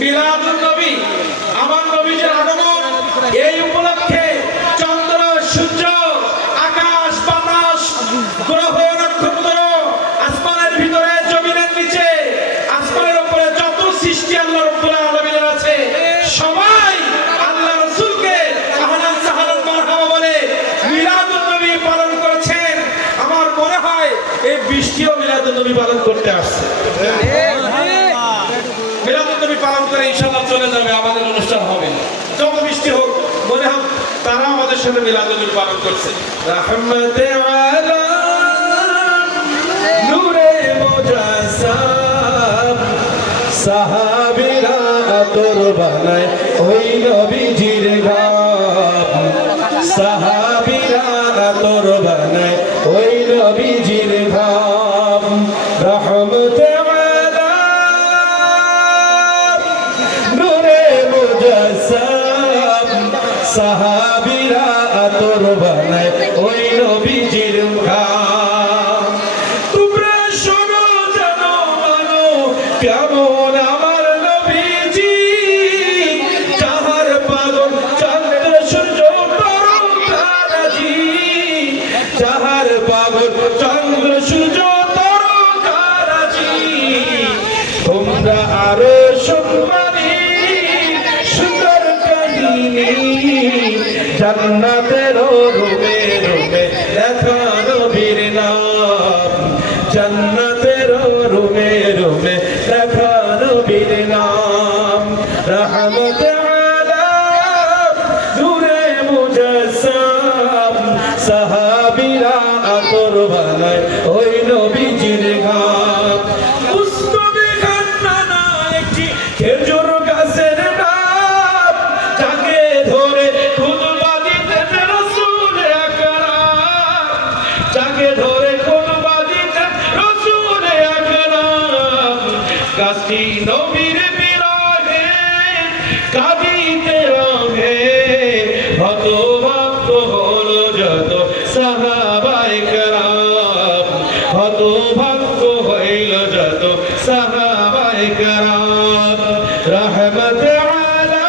মিলাদুন নবী, আমার নবীর আগমন, এই উপলক্ষে চন্দ্র সূর্য আকাশ বাতাস গ্রহ নক্ষত্র আসমানের ভিতরে জমিনের নিচে আসমানের উপরে যত সৃষ্টি আল্লাহ রাব্বুল আলামিনের আছে সবাই আল্লাহ রাসূলকে আহলান সাহালান মারহাবা বলে মিলাদুন নবী পালন করেছেন। আমার মনে হয় এই বৃষ্টিও মিলাদুন নবী পালন করতে আসছে। মিলাদুন নবী পালন করে ইনশাআল্লাহ চলে যাবে, আমাদের অনুষ্ঠান হবে। যত বৃষ্টি হোক মনে হোক তারা আমাদের সাথে মিলাদুন নবী পালন করছে। রাহমাতে আলা নূরে মুজাসসাম সাহাবীরা আতর বানায় ওই নবীজির ঘাম, সাহাবীরা আতর বানায় ওই নবীজির ঘাম। রহমতে আলা নূরে মুজাসসাম সাহাবীরা আতর বানায় ওই নবীজির ঘাম। তোমরা শোনো জানো মানো কেমন আমার নবীজি, যাহার পাগল চন্দ্র সূর্য তারাজি, যাহার পাগল চন্দ্র সূর্য তারাজি। তোমরা আরো শুনবানি সুন্দর কাহিনী, জান্নাতের রুমে রুমে লেখা নবীর নাম, জান্নাতের রুমে রুমে লেখা নবীর নাম। রহমতে আলা নূরে মুজাসসাম সাহাবীরা আতর বানায় ওই নবীজির ঘাম। মুস্তফা খান্না একটি খেজুর গাছের নাম, যাকে ধরে খুতবা দিতেন রাসূল আকরাম, যাকে ধরে খুতবা দিতেন রাসূল আকরাম। গাছটি নবীর বিরহে কাঁদিতে রহে, হতভম্ব হলো যত সাহাবায়ে কেরাম, হতভম্ব হইল যত সাহাবায়ে কেরাম। রহমতে আলা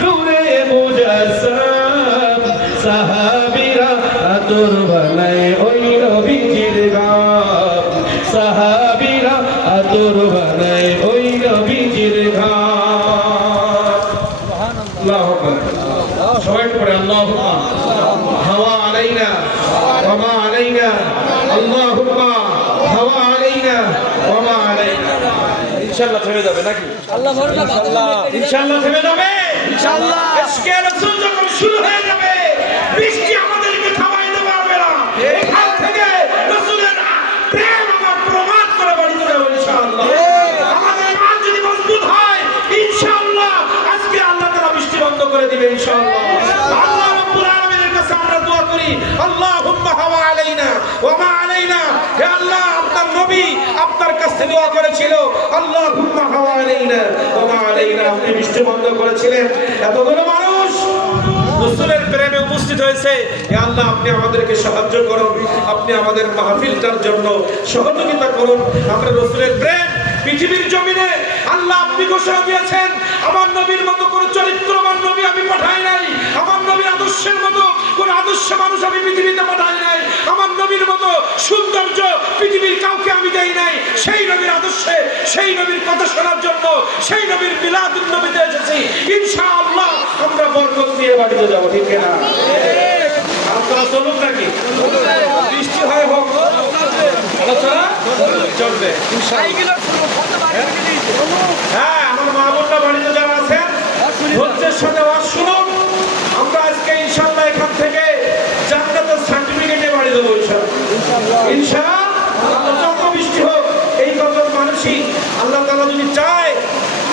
নূরে মুজাসসাম সাহাবীরা আতর বানায় ওই নবীজির ঘাম, সাহাবীরা আতর বানায় ওই নবীজির ঘাম। আল্লাহু আকবার। সবাই পড়ে আল্লাহুম্মা হাওয়া আলাইনা ওয়া মা আলাইনা, আল্লাহুম্মা হাওয়া আলাইনা ওয়া মা আলাইনা। ইনশাআল্লাহ থেমে যাবে নাকি? আল্লাহ ভরসা ইনশাআল্লাহ ইনশাআল্লাহ থেমে যাবে ইনশাআল্লাহ। ইশকে রাসূল যখন শুরু হয়ে যাবে বৃষ্টি আমাদেরকে থামাইতে পারবে না। এখান থেকে রাসূলের প্রেম আমরা প্রমাণ করে বাড়িতে যাব ইনশাআল্লাহ। আমাদের ইমান যদি মজবুত হয় ইনশাআল্লাহ আজকে আল্লাহ তাআলা বৃষ্টি বন্ধ করে দিবে ইনশাআল্লাহ। আল্লাহ রাব্বুল আলামিনের কাছে আমরা দোয়া করি, আল্লাহুম্মা হাওয়া আলাইনা ওয়া মা আলাইনা। হে আল্লাহ, আপনার নবী আপনার কাছে দোয়া করেছিল, আল্লাহুম্মা হাওয়া আলাইনা ওয়া মা আলাইনা। আপনি বৃষ্টি বন্ধ করেছিলেন, এতগুলো মানুষ রাসূলের প্রেমে উপস্থিত হয়েছে। হে আল্লাহ, আপনি আমাদেরকে সাহায্য করুন, আপনি আমাদের মাহফিলটার জন্য সহযোগিতা করুন। আমরা রাসূলের প্রেম পৃথিবীর জমিনে আল্লাহ আপনি ঘোষণা দিয়েছেন, আমার নবীর মতো কোন চরিত্রবান নবী আমি পাঠাই নাই, আমার নবীর আদর্শের মতো কোন আদর্শ মানুষ আমি পৃথিবীতে পাঠাই নাই, আমার নবীর মতো সৌন্দর্য পৃথিবীর কাউকে আমি দেই নাই। সেই নবীর আদর্শে, সেই নবীর কথা শোনার জন্য, সেই নবীর মিলাদুন নবীতে এসেছি। ইনশাআল্লাহ আমরা বরকত নিয়ে বাড়িতে যাব, ঠিক না? আপনারা চলুন নাকি? বৃষ্টি হয় হোক, আলোচনা চলবে ইনশাআল্লাহ। হ্যাঁ, আমার মা বোনরা বাড়িতে যারা আছেন ধৈর্যের সাথে ওয়াজ শুনুন। আমরা আজকে ইনশাআল্লাহ এখান থেকে জান্নাতের সার্টিফিকেট নিয়ে বাড়ি দেবো ইনশাআল্লাহ। ইনশাআল্লাহ যত বৃষ্টি হোক, এই কত মানুষই আল্লাহ তাআলা যদি চায়,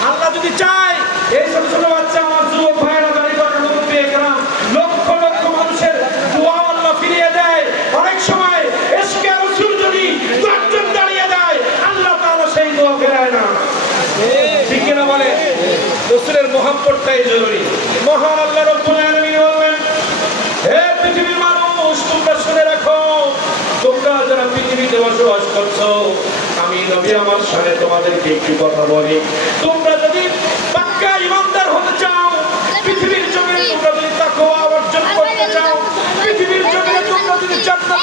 আল্লাহ যদি চায়, এই ছোট ছোট বাচ্চা আমার যুবক ভাইয়েরা দাঁড়িয়ে করেন মুরব্বি একরাম, লক্ষ লক্ষ মানুষের দোয়া আল্লাহ ফিরিয়ে দেয়। অনেক সময় ইশকে রাসূল যদি 10 জন দাঁড়িয়ে দেয় আল্লাহ তাআলা সেই দোয়া ফেরায় না, ঠিক কিনা বলে? রাসূলের মহব্বতটাই জরুরি। মহান আল্লাহ রাব্বুল আলামিন বলেন, হে পৃথিবীর মানুষ তোমরা শুনে রাখো, তোমরা যারা পৃথিবীতে বসবাস করছো, আমি নবী আমার সাথে তোমাদেরকে একটি কথা বলি, তোমরা যদি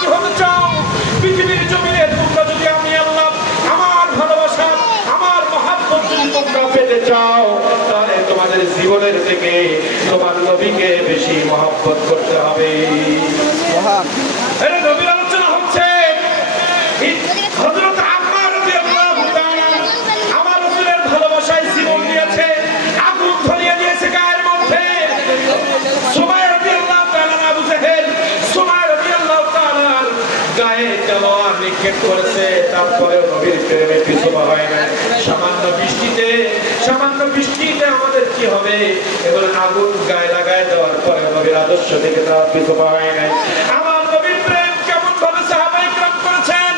জান্নাতি হতে চাও, পৃথিবীর জমিনে তোমরা যদি আমি আল্লাহ আমার ভালোবাসা আমার মহব্বত যদি তোমরা পেতে চাও, তাহলে তোমাদের জীবনের থেকে তোমার নবীকে বেশি মহব্বত করতে হবে। এই নবীর আলোচনা হচ্ছে হযরত আম্মার রাদিয়াল্লাহু তাআলা আমার রাসূলের ভালোবাসায় জীবন দিয়েছে, আগুন ধরিয়ে দিয়েছে গায়ের মধ্যে। সুমাইয়া রাদিয়াল্লাহু তাআলা আবু জাহেল সুমাইয়া রাদিয়াল্লাহু তাআলা গায়ে তলোয়ার নিক্ষেপ করেছে, তারপরে নবীর প্রেমে পিছু হয় না। সামান্য বৃষ্টিতে আমাদের কি হবে? এগুলো আগুন গায়ে লাগায় দেওয়ার পরে নবীর আদর্শ থেকে তার পিছু হয় না। আমার নবীর প্রেম কেমন ভাবে সাহাবায়ে কেরাম করেছেন।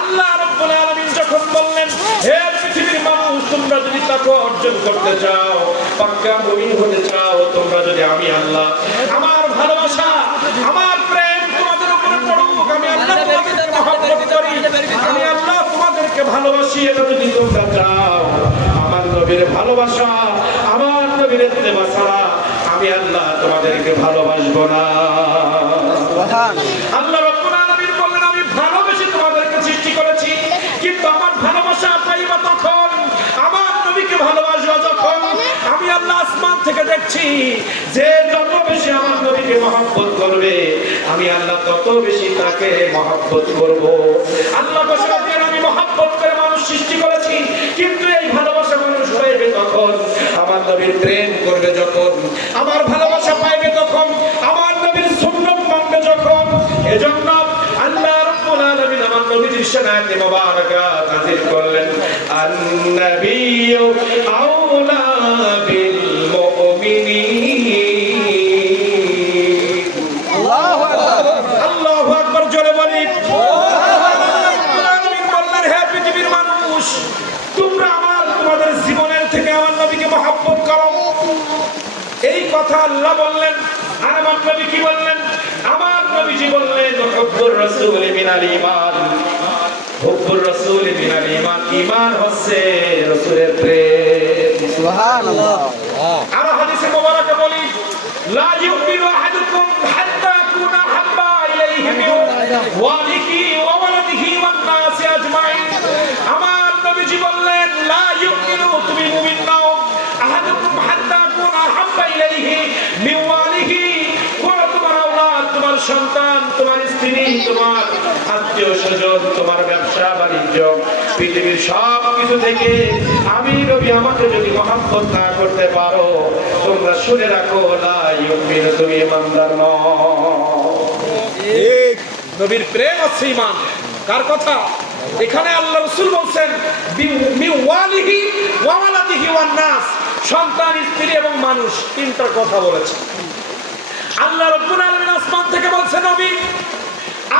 আল্লাহ রাব্বুল আলামিন যখন বললেন, হে পৃথিবীর মানুষ, তোমরা যদি তাকওয়া অর্জন করতে চাও, পাক্কা মুমিন হতে চাও, তোমরা যদি আমি আল্লাহ আমার ভালোবাসা আমার প্রেম তোমাদের উপরে পড়ুক, আমি আল্লাহ তোমাদেরকে মহব্বত করি, আমি আল্লাহ তোমাদেরকে ভালোবাসি, এটা যদি তোমরা চাও, আমার নবীর ভালোবাসা আমার নবীর ইত্তেবা ছাড়া আমি আল্লাহ তোমাদেরকে ভালোবাসবো না। আল্লাহ রাব্বুল আলামিন বললেন, আমি ভালোবেসে তোমাদেরকে সৃষ্টি করেছি, কিন্তু আমার ভালোবাসা পাইবা তখন, আমার নবীকে ভালোবাসবা যখন আমি আল্লাহ আসমান থেকে দেখছি যে যত বেশি আমার নবীকে মহব্বত করবে, আমি আল্লাহ তত বেশি তাকে মহব্বত করব। আল্লাহ ঘোষণা করেন, আমি মহব্বত করে মানুষ সৃষ্টি করেছি, কিন্তু এই ভালোবাসা মানুষ পাইবে তখন, আমার নবীর প্রেম করবে যখন, আমার ভালোবাসা পাইবে তখন, আমার নবীর সুন্নাত মানবে যখন। এজন্য আল্লাহ রাব্বুল আলামিন আমার নবীর শানে মুবারাকা নাযিল করলেন, আন-নাবিয়্যু আওলা বিল মুমিনিন। আল্লাহু আকবার, আল্লাহু আকবার, জোরে বলি। রাব্বুল আলামিন বললেন, হে পৃথিবীর মানুষ, তোমরা তোমাদের জীবনের থেকে আমার নবীকে মহব্বত করো। এই কথা আল্লাহ বললেন, আর আমার নবী কি বললেন? আমার নবীজি বললেন, হুব্বুর রাসূল মিনাল ঈমান, হুব্বুর রাসূল মিনাল ঈমান, ঈমান হচ্ছে রাসূলের প্রেম। সুবহানাল্লাহ। আর হাদিসে মুবারাকে বলি, লা ইউমিনু আহাদুকুম হাত্তা কুনা হাব্বা ইলাইহি মিন ওয়ালিহি ওয়া ওয়ালাদিহি ওয়ান নাসি আজমাইন। আমার নবীজি বললেন, লা ইউমিনু, তুমি মুমিন নাও, আহাদুকুম হাত্তা কুনা হাব্বা ইলাইহি মিন ওয়ালিহি, তোমার আওলাদ, তোমার সন্তান, তোমার স্ত্রী, তোমার আত্মীয়-স্বজন, তোমার ব্যবসা বাণিজ্য, পৃথিবীর সব কিছু থেকে আমি নবী আমাকে যদি মহব্বত না করতে পারো, তোমরা শুনে রাখো, লা ইউমিনু, তুমি ঈমানদার নও। ঠিক, নবীর প্রেম আছে ঈমান। কার কথা? এখানে আল্লাহ রাসূল বলছেন, মিওয়ালিহি ওয়া ওয়ালাদিহি ওয়ান নাস, সন্তান, স্ত্রী এবং মানুষ, তিনটা কথা বলেছে। আল্লাহ রাব্বুল আলামিন আসমান থেকে বলছেন, নবী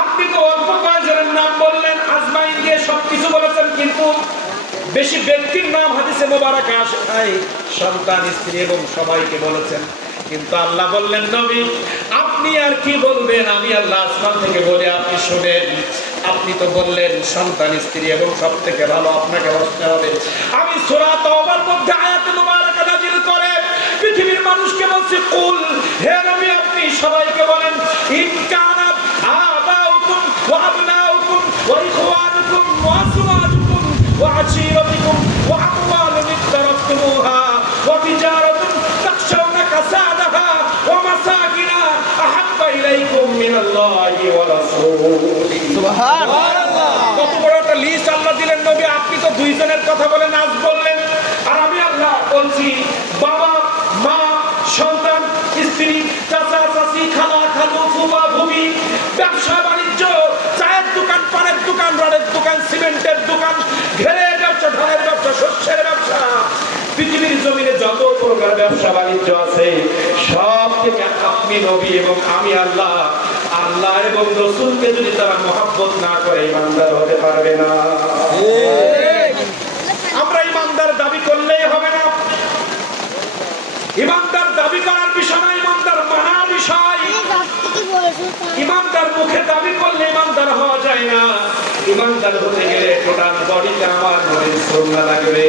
আপনি তো অল্প কয়েকজনের নাম বললেন, আজমাইন দিয়ে সবকিছু বলেছেন, কিন্তু বেশি ব্যক্তির নাম হাদিসে মুবারাকে আসে নাই, সন্তান, স্ত্রী এবং সবাইকে বলেছেন। কিন্তু আল্লাহ বললেন, নবী আপনি আর কি বলবেন, আমি আল্লাহ আসমান থেকে বলে আপনি শুনেন। আপনি তো বললেন সন্তান, স্ত্রী এবং সব থেকে ভালো আপনাকে বসতে হবে। আমি সূরা তাওবার মধ্যে আয়াতে মুবারাকা নাযিল করে পৃথিবীর মানুষকে বলছি, কুল, হে নবী আপনি সবাইকে বলেন, ইন কানাত আবাউকুম ওয়া আবনাউকুম ওয়া ইখওয়ানুকুম ওয়া আজওয়াজুকুম ওয়া আশীরাতুকুম ওয়া আমওয়ালুন ইকতারাফতুমুহা ওয়া তিজারাতুন তাখশাউনা কাসাদাহা ওয়া মাসাকিনা আহাব্বা ইলাইকুম মিনাল্লাহি ওয়া রাসূলিহি। সুবহানাল্লাহ। কত বড় একটা লিস্ট আল্লাহ দিলেন। নবী আপনি তো দুইজনের কথা বলেন, আজ বললেন, আর আমি আল্লাহ বলছি বাবা, মা, সন্তান, স্ত্রী, চাচা, চাচি, খালা, খালু, ফুফা, ফুফি, ব্যবসা বাণিজ্য, চায়ের দোকান, পানের দোকান, রডের দোকান, সিমেন্টের দোকান, ঘেরের ব্যবসা, ধানের ব্যবসা, শস্যের ব্যবসা, পৃথিবীর জমিনে যত প্রকার ব্যবসা বাণিজ্য আছে, সব থেকে আপনি নবী এবং আমি আল্লাহ, আল্লাহ এবং রাসূলকে যদি তারা মহব্বত না করে ঈমানদার হতে পারবে না। আমরা ঈমানদার দাবি করলেই হবে না। ঈমানদার দাবি করার বিষয় না, ঈমানদার মানার বিষয়। ঈমানদার মুখে দাবি করলে ঈমানদার হওয়া যায় না। ঈমানদার হতে গেলে টোটাল বডিতে আমার নবীর সুন্নাহ লাগবে।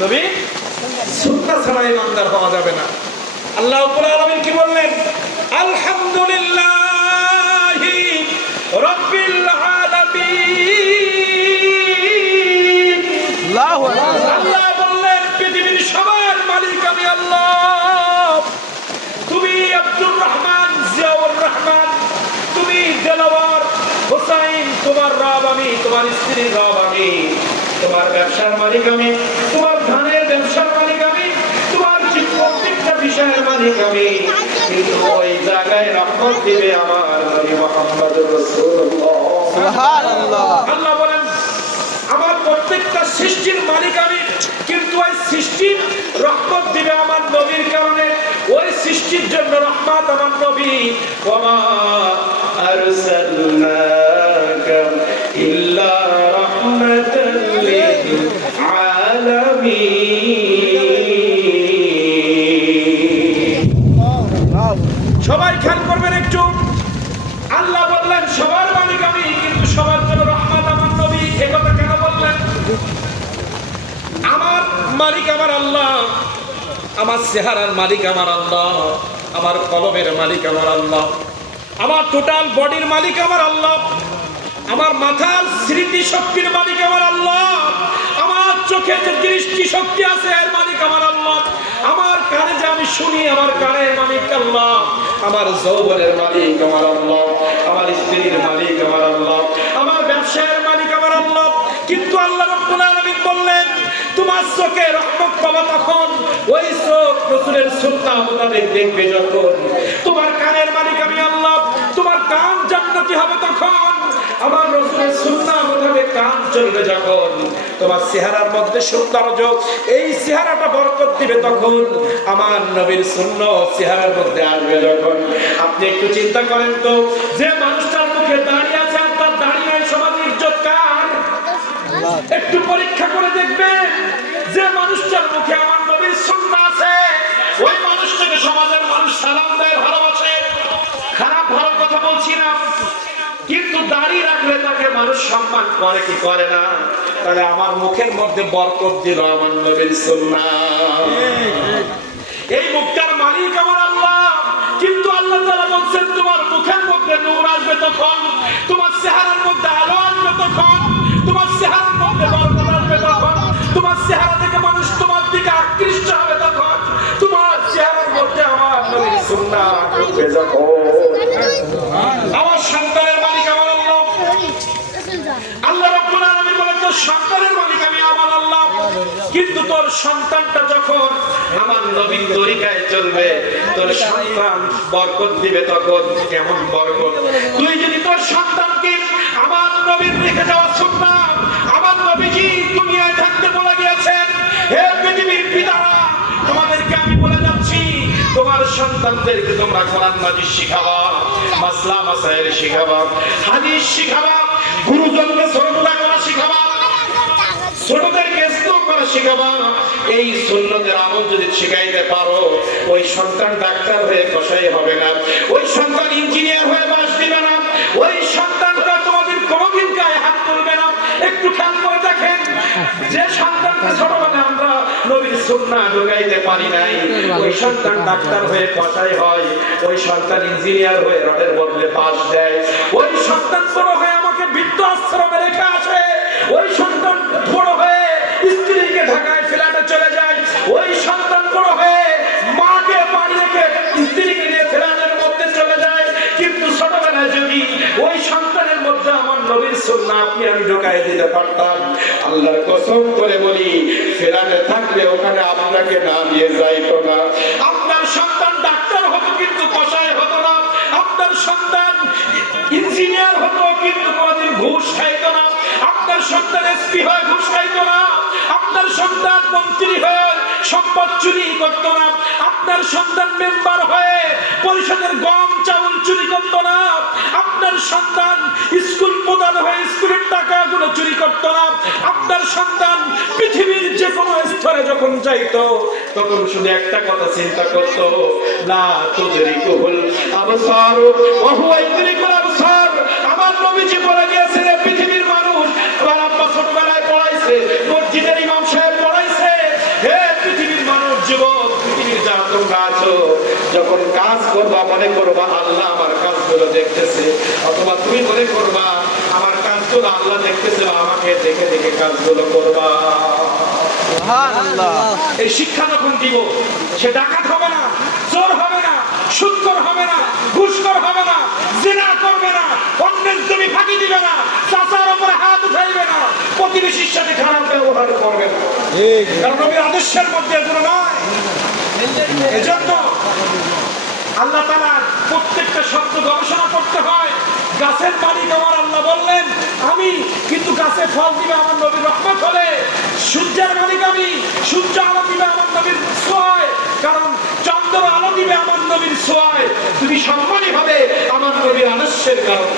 নবী সুন্নাহ ছাড়া ঈমানদার হওয়া যাবে না। আল্লাহ রাব্বুল আলামিন কি বললেন? আলহামদুলিল্লাহ রব্বিল আলামিন। আল্লাহ বললেন পৃথিবীর সবার মালিক আমি আল্লাহ। তুমি আব্দুর রহমান, জিয়াউর রহমান, তুমি দেলাওয়ার হোসাইন, তোমার রব আমি, তোমার স্ত্রীর রব আমি, তোমার ব্যবসার মালিক আমি, তোমার ধানের ব্যবসার মালিক আমি, তোমার প্রত্যেকটা বিষয়ের মালিক আমি। কিন্তু ওই জায়গায় রহমত দিবে আমার নবী মুহাম্মদুর রাসূলুল্লাহ সুবহানাল্লাহ। আল্লাহ বলেন আমার প্রত্যেকটা সৃষ্টির মালিক আমি, কিন্তু ওই সৃষ্টির রহমত দিবে আমার নবীর কারণে। ওই সৃষ্টির জন্য রহমত আমার নবী। ওয়া আরসালনাকা ইল্লা রাহমাতাল লিল আলামিন। সবাই খেয়াল করবেন একটু। আল্লাহ বললেন সবার মালিক আমি, কিন্তু সবার জন্য রহমত আমার নবী। এই কথা কেন বললেন? আমার মালিক আমার আল্লাহ, আমার চেহারার মালিক আমার আল্লাহ, আমার কলবের মালিক আমার আল্লাহ, আমার টোটাল বডির মালিক আমার আল্লাহ, আমার মাথার স্মৃতি শক্তির মালিক আমার আল্লাহ, আমার চোখে যে দৃষ্টি শক্তি আছে এর মালিক আমার আল্লাহ, আমার কানে যে আমি শুনি আমার কানের মালিক আল্লাহ, আমার যৌবনের মালিক আমার আল্লাহ, আমার স্ত্রীর মালিক আমার আল্লাহ, আমার ব্যবসার মালিক আমার আল্লাহ। কিন্তু আল্লাহ রাব্বুল আলামিন বললেন তোমার চোখে রহমত পাবা তখন ওই চোখ রাসূলের সুন্নাহ মোতাবেক দেখবে যখন। তোমার কানের মালিক আমি আল্লাহ, তোমার কান জান্নাতি হবে তখন আমার রাসূলের সুন্নাহ মোতাবেক কান চলবে যখন। তোমার চেহারার মধ্যে সৌন্দর্য, এই চেহারাটা বরকত দিবে তখন আমার নবীর সুন্নাহ চেহারার মধ্যে আসবে যখন। আপনি একটু চিন্তা করেন তো, যে মানুষটার মুখে দাড়ি আছে আর তার দাড়ি নাই, সমাজের ইজ্জত কার? একটু পরীক্ষা করে দেখবেন। যে মানুষটার মুখে আমার নবীর সুন্নাহ আছে ওই মানুষটাকে সমাজের মানুষ সালাম দেয়, ভালোবাসে। খারাপ ভালো কথা বলছি না, কিন্তু দাড়ি রাখলে তাকে মানুষ সম্মান করে কি করে না? তাহলে আমার মুখের মধ্যে বরকত দিল আমার নবীর সুন্নাহ। এই মুখটার মালিক আমার আল্লাহ, কিন্তু আল্লাহ তাআলা বলছেন তোমার মুখের মধ্যে নূর আসবে তখন, তোমার চেহারার মধ্যে আলো আসবে তখন, তোমার চেহারার মধ্যে বরকত আসবে তখন, তোমার চেহারা থেকে মানুষ তোমার দিকে আকৃষ্ট হবে তখন, তোমার চেহারার মধ্যে আমার নবীর সুন্নাহ ঢুকবে যখন। আমার সন্তানের মালিক আমার আল্লাহ। আল্লাহ রাব্বুল আলামিন বলেন তোর সন্তানের মালিক আমি আমার আল্লাহ, কিন্তু তোর সন্তানটা যখন আমার নবীর তরিকায় চলবে তোর সন্তান বরকত দিবে তখন। কেমন বরকত? তুই যদি তোর সন্তানকে আমার নবীর রেখে যাওয়া সুন্নাহ, আমার নবীজি দুনিয়ায় থাকতে বলে গিয়েছেন, হে পৃথিবীর পিতারা তোমাদেরকে আমি বলে যাচ্ছি তোমার সন্তানদেরকে তোমরা কোরআন মাজিদ শিখাবা, মাসলা মাসাইল শিখাবা, হাদিস শিখাবা, গুরুজনকে শ্রদ্ধা করা শিখাবা, ছোটদেরকে স্নেহ করা শিখাবা। এই সুন্নতের আমল যদি শিখাইতে পারো ওই সন্তান ডাক্তার হয়ে কসাই হবে না, ওই সন্তান ইঞ্জিনিয়ার হয়ে বাস দিবে না, ওই সন্তানটা তোমাদের কোনোদিন গায়ে হাত তুলবে না। একটু খেয়াল করে দেখেন, যে সন্তানকে ছোটবেলায় আমরা নবীর সুন্নাহ ঢুকাইতে পারি নাই ওই সন্তান ডাক্তার হয়ে কসাই হয়, ওই সন্তান ইঞ্জিনিয়ার হয়ে রডের বদলে বাস দেয়, ওই সন্তান বড় হয়ে আমাকে বৃদ্ধ আশ্রমে রেখে আসে, ওই সন্তান বড় হয়ে স্ত্রীকে ঢাকায় ফ্ল্যাটে চলে যায়, ওই সন্তান বড় হয়ে মাকে বাড়ি রেখে স্ত্রীকে নিয়ে ফ্ল্যাটের মধ্যে চলে যায়। কিন্তু ছোটবেলায় যদি ওই সন্তানের মধ্যে আমার নবীর সুন্নাহ আপনি আমি ঢোকাই দিতে পারতাম, আল্লাহর কসম করে বলি ফ্ল্যাটে থাকলে ওখানে আপনাকে না নিয়ে যাইতো না। আপনার সন্তান ডাক্তার হতো কিন্তু কসাই হতো না, আপনার সন্তান ইঞ্জিনিয়ার হতো কিন্তু কোনোদিন ঘুষ খাইতো না, আপনার সন্তান এসপি হয়ে ঘুষ খাইতো না, আপনার সন্তান মন্ত্রী হয়ে সম্পদ চুরি করতো না, আপনার সন্তান মেম্বার হয়ে পরিষদের গম চাউল চুরি করতো না, আপনার সন্তান স্কুল প্রধান হয়ে স্কুলের টাকাগুলো চুরি করতো না, আপনার সন্তান পৃথিবীর যে কোনো স্তরে যখন যাইতো তখন শুধু একটা কথা চিন্তা করতো, না তুদরিকুল আবসার ওয়া হুয়া ইউদরিকুল আবসার। আমার নবীজি বলে গিয়েছেন পৃথিবীর মানুষ, আমার আব্বা ছোটবেলায় পড়াইছে, মসজিদের ইমাম সাহেব পড়াইছে, হে পৃথিবীর মানুষ, যুবক পৃথিবীর যা তোমরা আছো, যখন যখন কাজ করবা মনে করবা আল্লাহ আমার কাজগুলো দেখতেছে, অথবা তুমি মনে করবা আমার কাজগুলো আল্লাহ দেখতেছে, আমাকে দেখে দেখে কাজগুলো করবা। এই শিক্ষা যখন দিব, সে ডাকাত হবে না, চোর হবে না, সুদখোর হবে না, ঘুষখোর হবে না, জিনা করবে না, অন্যের জমি ফাঁকি দিবে না, চাচার উপরে হাত উঠাইবে না, প্রতিবেশীর সাথে খারাপ ব্যবহার করবে না। কারণ নবীর আদর্শের মধ্যে এগুলো নয়। এজন্য আল্লাহ তাআলা প্রত্যেকটা শব্দ গবেষণা করতে হয়। গাছের মালিক আমার আল্লাহ বললেন আমি, কিন্তু গাছে ফল দিবে আমার নবীর রহমত হলে। সূর্যের মালিক আমি, সূর্য আলো দিবে আমার নবীর ছোঁয়ায়, কারণ চন্দ্র আলো দিবে আমার নবীর ছোঁয়ায়। তুমি সম্মানী হবে আমার নবীর আদর্শের কারণে।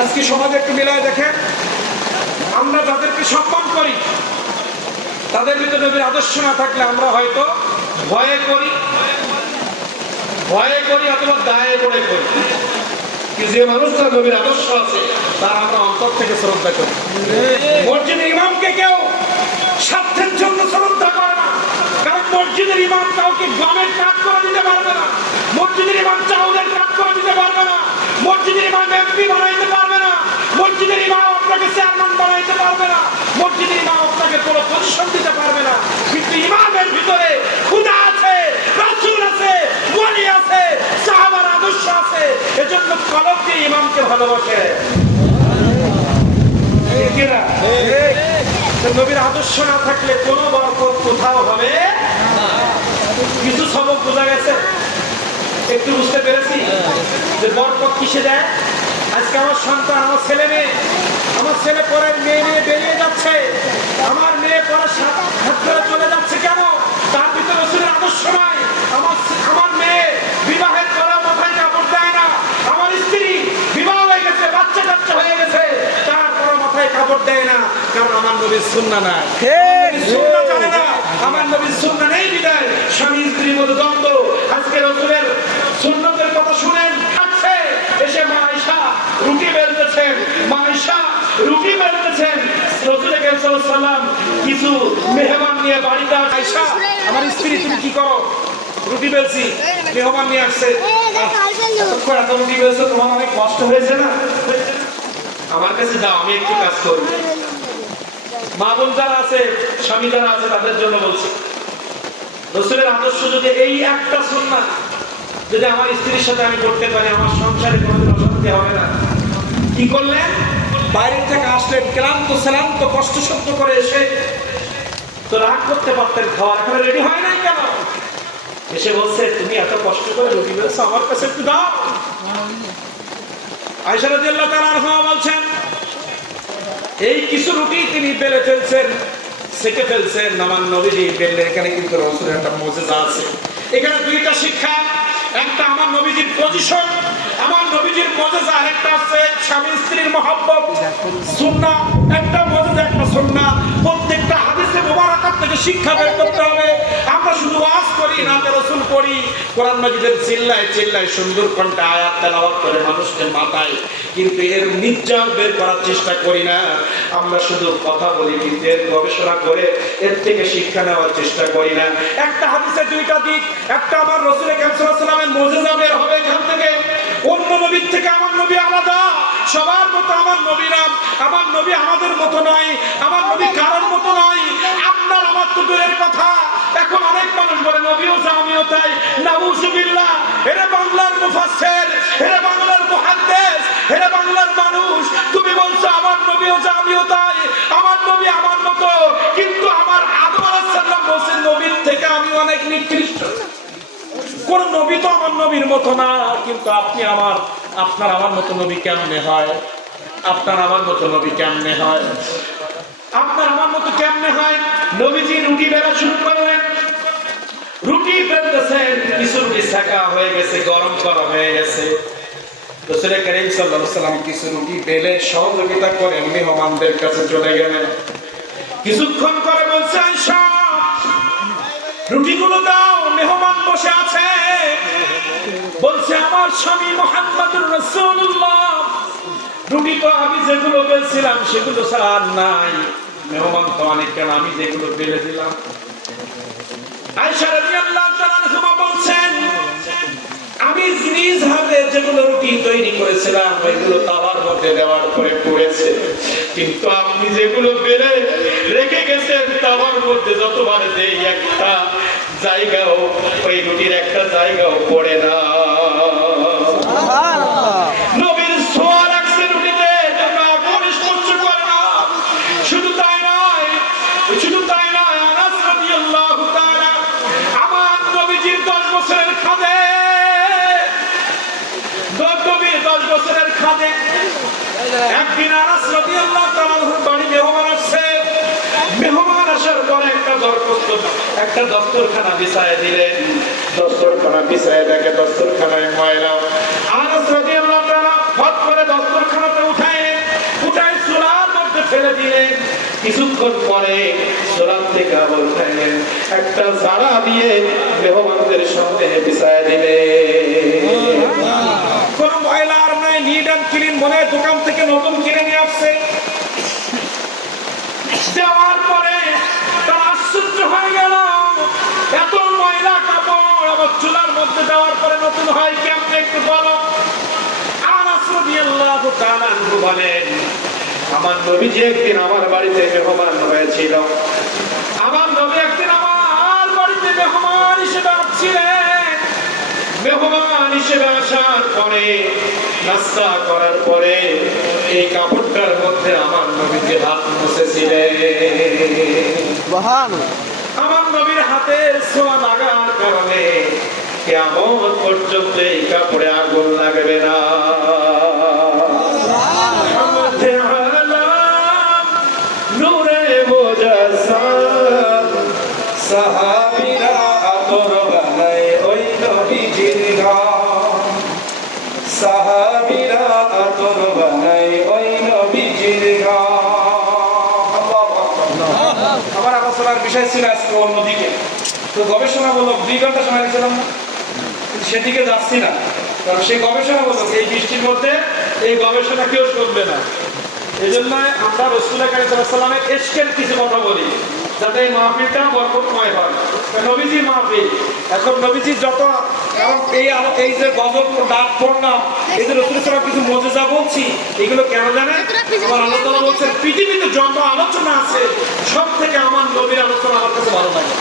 আজকে সমাজে একটু মিলায় দেখেন, আমরা যাদেরকে সম্মান করি তাদের ভিতরে নবীর আদর্শ না থাকলে আমরা হয়তো ভয়ে করি অথবা দায়ে পড়ে করি। যে মানুষটা নবীর আদর্শ আছে তার আমরা অন্তর থেকে শ্রদ্ধা করি। মসজিদের ইমামকে কেউ স্বার্থের জন্য শ্রদ্ধা করে না, কারণ মসজিদের ইমাম কাউকে গমের কাজ করে দিতে পারবে না, মসজিদের ইমাম চাউলের কাজ করে দিতে পারবে না, মসজিদের ইমাম এমপি বানাইতে পারবে না, মসজিদের ইমাম আপনাকে চেয়ারম্যান বানাইতে পারবে না, মসজিদের ইমাম আপনাকে কোনো পজিশন দিতে পারবে না। কিন্তু ইমামের ভিতরে খোদা আছে, রাসূল আছে, ওলি আছে, সাহাবার আদর্শ আছে। এজন্য কলব দিয়ে ইমামকে ভালোবাসে। নবীর আদর্শ না থাকলে কোনো বরকত কোথাও হবে না। কিছু সবক বোঝা গেছে, একটু বুঝতে পেরেছি যে বরকত কিসে দেয়। আজকে আমার সন্তান, আমার ছেলে মেয়ে, আমার ছেলে পড়ার মেয়ে নিয়ে বেরিয়ে যাচ্ছে, আমার মেয়ে পড়ার হাত ধরে চলে যাচ্ছে, কেন? তার ভিতরে রাসূলের আদর্শ নাই। আমার মেয়ে বিবাহের পরে মাথায় কাপড় দেয় না, আমার স্ত্রী বিবাহ হয়ে গেছে, বাচ্চা কাচ্চা হয়ে গেছে, তারপরে মাথায় কাপড় দেয় না, কারণ আমার নবীর সুন্নাহ নাই, সুন্নাহ জানে না। আমার নবীর সুন্নাহ নেই বিদায় স্বামী স্ত্রীর মধ্যে দ্বন্দ্ব। আজকে রাসূলের সুন্নতের কথা শুনেন, আছে এসে মা আয়েশা রুটি বেলতেছেন, মা আয়েশা রুটি বেলতেছেন, রাসূল কারীম সাল্লাল্লাহু আলাইহি ওয়াসাল্লাম কিছু মেহমান নিয়ে বাড়িতে। আয়েশা আমার স্ত্রী, তুমি কি করো? রুটি বেলছি, মেহমান নিয়ে আসছে, এত রুটি বেলছো, তোমার অনেক কষ্ট হয়েছে না? আমার কাছে দাও, আমি একটু কাজ করব। মা বোন যারা আছে, স্বামী যারা আছে, তাদের জন্য বলছি, রাসূলের আদর্শ যদি এই একটা সুন্নাহ যদি আমার স্ত্রীর সাথে আমি করতে পারি, আমার সংসারে কোনোদিন অশান্তি হবে না। কি করলেন? বাইরে থেকে আসলেন, ক্লান্ত কষ্ট সহ্য করে এসে তো রাগ করতে পারতেন, খাওয়ার এখানে রেডি হয় নাই কেন? এসে বলছে তুমি এত কষ্ট করে রুটি বেলছো, আমার কাছে একটু দাও। আয়েশা রাদিয়াল্লাহু তাআলা আনহা বলছেন, এই কিছু রুটি তিনি বেলে ফেলছেন, সেকে ফেলছেন, আমার নবীজি বেললেন। এখানে কিন্তু রাসূলের একটা মুজিজা আছে। এখানে দুইটা শিক্ষা, একটা আমার নবীজির পজিশন, আমার নবীজির মুজিজা, আরেকটা আছে স্বামী স্ত্রীর মহব্বত সুন্নাহ। একটা মুজিজা, একটা সুন্নাহ। প্রত্যেকটা হাদিসে মুবারাকাত থেকে শিক্ষা বের করতে হবে। আমরা শুধু ওয়াজ করি, নাতে রাসূল পড়ি, কোরআন মাজিদের চিল্লায় সুন্দর কণ্ঠে আয়াত তেলাওয়াত করে মানুষকে মাথায়, কিন্তু এর নির্যাস বের করার চেষ্টা করি না। আমরা শুধু কথা বলি, কিন্তু এর গবেষণা করে এর থেকে শিক্ষা নেওয়ার চেষ্টা করি না। একটা হাদিসে দুইটা দিক, একটা আমার রাসূল কারীম সাল্লাল্লাহু আলাইহি ওয়াসাল্লামের মুজিজা বের হবে এখান থেকে। অন্য নবীর থেকে আমার নবী আলাদা, সবার মতো আমার নবী না, আমার নবী আমাদের মতো নয়, আমার নবী কারোর মতো নয়। আপনার আমার তো দূরের কথা, এখন অনেক মানুষ বলে নবীও যা আমিও তাই। নাউজুবিল্লাহ। এরা বাংলার মুফাসসির, এরা বাংলার মুহাদ্দিস, এরা বাংলার মানুষ। তুমি বলছো আমার নবীও যা আমিও তাই, আমার নবী আমার মতো, কিন্তু আমার আদম আলাইহিস সালাম বলেন নবীর থেকে আমি অনেক নিকৃষ্ট। কোন নবী তো আমার নবীর মতো না, কিন্তু আপনার আমার মতো নবী কেমনে হয়? আপনার আমার মতো নবী কেমনে হয়? আপনার আমার মতো কেমনে হয়? নবীজি রুটি বেলা শুরু করলেন, রুটি বেলতেছেন, কিছু রুটি সেকা হয়ে গেছে, গরম করা হয়ে গেছে। রাসূল কারীম সাল্লাল্লাহু আলাইহি ওয়াসাল্লাম কিছু রুটি বেলে সহযোগিতা করে মেহমানদের কাছে চলে গেলেন। কিছুক্ষণ করে বলছে, আয়েশা রুটিগুলো দাও, মেহমান বসে আছে। বলছে আমার স্বামী মুহাম্মদুর রাসূলুল্লাহ, রুটি তো আমি যেগুলো বেলছিলাম সেগুলো ছাড়া আর নাই, মেহমান তো অনেক, কেন আমি যেগুলো বেলে দিলাম। আয়েশা রাদিয়াল্লাহু তাআলা আনহা বলছেন, আমি নিজ হাতে যেগুলো রুটি তৈরি করেছিলাম ওইগুলো তাওয়ার মধ্যে দেওয়ার পরে পড়েছে, কিন্তু আপনি যেগুলো বেড়ে রেখে গেছেন তাওয়ার মধ্যে যতবার দেই একটা জায়গাও, ওই রুটির একটা জায়গাও পড়ে না। নবীর ছোঁয়া লাগছে রুটিতে, তোমরা আগুন স্পর্শ করে না। শুধু তাই নয়, আনাস রাদিয়াল্লাহু তাআলা আমার নবীজির 10 বছরের খাদে, 10 বছরের খাদে একদিন আনাস রাদিয়াল্লাহু তাআলার বাড়ি মেহমান আসছে। মেহমান আসার পরে একটা দস্তরখানা বিছায় দিলেন। দস্তরখানা বিছায় দেখে দস্তরখানায় ময়লা। আনাস রাদিয়াল্লাহু তাআলা ফট করে দস্তরখানাটা উঠায় চুলার মধ্যে ফেলে দিলেন। কিছুক্ষণ পরে চুলার থেকে আবার উঠাইলেন, একটা ঝাড়া দিয়ে মেহমানদের সামনে বিছায় দিলেন। কোন ময়লা আর নাই, নিট এন্ড ক্লিন, মনে দোকান থেকে নতুন কিনে নিয়ে আসছে। দেওয়ার পরে তারা আশ্চর্য হয়ে গেল, এত ময়লা কাপড় আবার চুলার মধ্যে দেওয়ার পরে নতুন হয় কেমনে, একটু বলো। আনাস রাদিয়াল্লাহু তাআলা বলেন, আমার নবীজি একদিন আমার বাড়িতে মেহমান হয়েছিল। আমার নবী একদিন আমার বাড়িতে মেহমান হিসেবে আসছিলেন। মেহমান হিসেবে আসার পরে নাস্তা করার পরে এই কাপড়টার মধ্যে আমার নবীকে হাত মুছেছিলেন। আমার নবীর হাতের ছোঁয়া লাগার কারণে কিয়ামত পর্যন্ত এই কাপড়ে আগুন লাগবে না। সাহাবীরা আতর বানায় ওই নবীজির ঘর, সাহাবীরা আতর বানায় ওই নবীজির ঘর। আমার আলোচনার বিষয় ছিল আজকে অন্যদিকে, তো গবেষণামূলক 2 ঘন্টা সময় দিয়েছিলাম না, সেদিকে যাচ্ছি না, কারণ সেই গবেষণামূলক এই বৃষ্টির মধ্যে এই গবেষণা কেউ শুনবে না। এই জন্য আমরা রাসূল কারীম সাল্লাল্লাহু আলাইহি ওয়াসাল্লামের এশকের কিছু কথা বলি, যাতে এই মাহফিলটা বরকতময় হয়। নবীজির মাহফিল, এখন নবীজির যত, কারণ এই যে গজব ডাক পড়লাম, এই যে রাসূল সাল্লাল্লাহু কিছু মুজিজা বলছি, এগুলো কেন জানেন? আমার আল্লাহ তাআলা বলছেন, পৃথিবীতে যত আলোচনা আছে সব থেকে আমার নবীর আলোচনা আমার কাছে ভালো লাগে।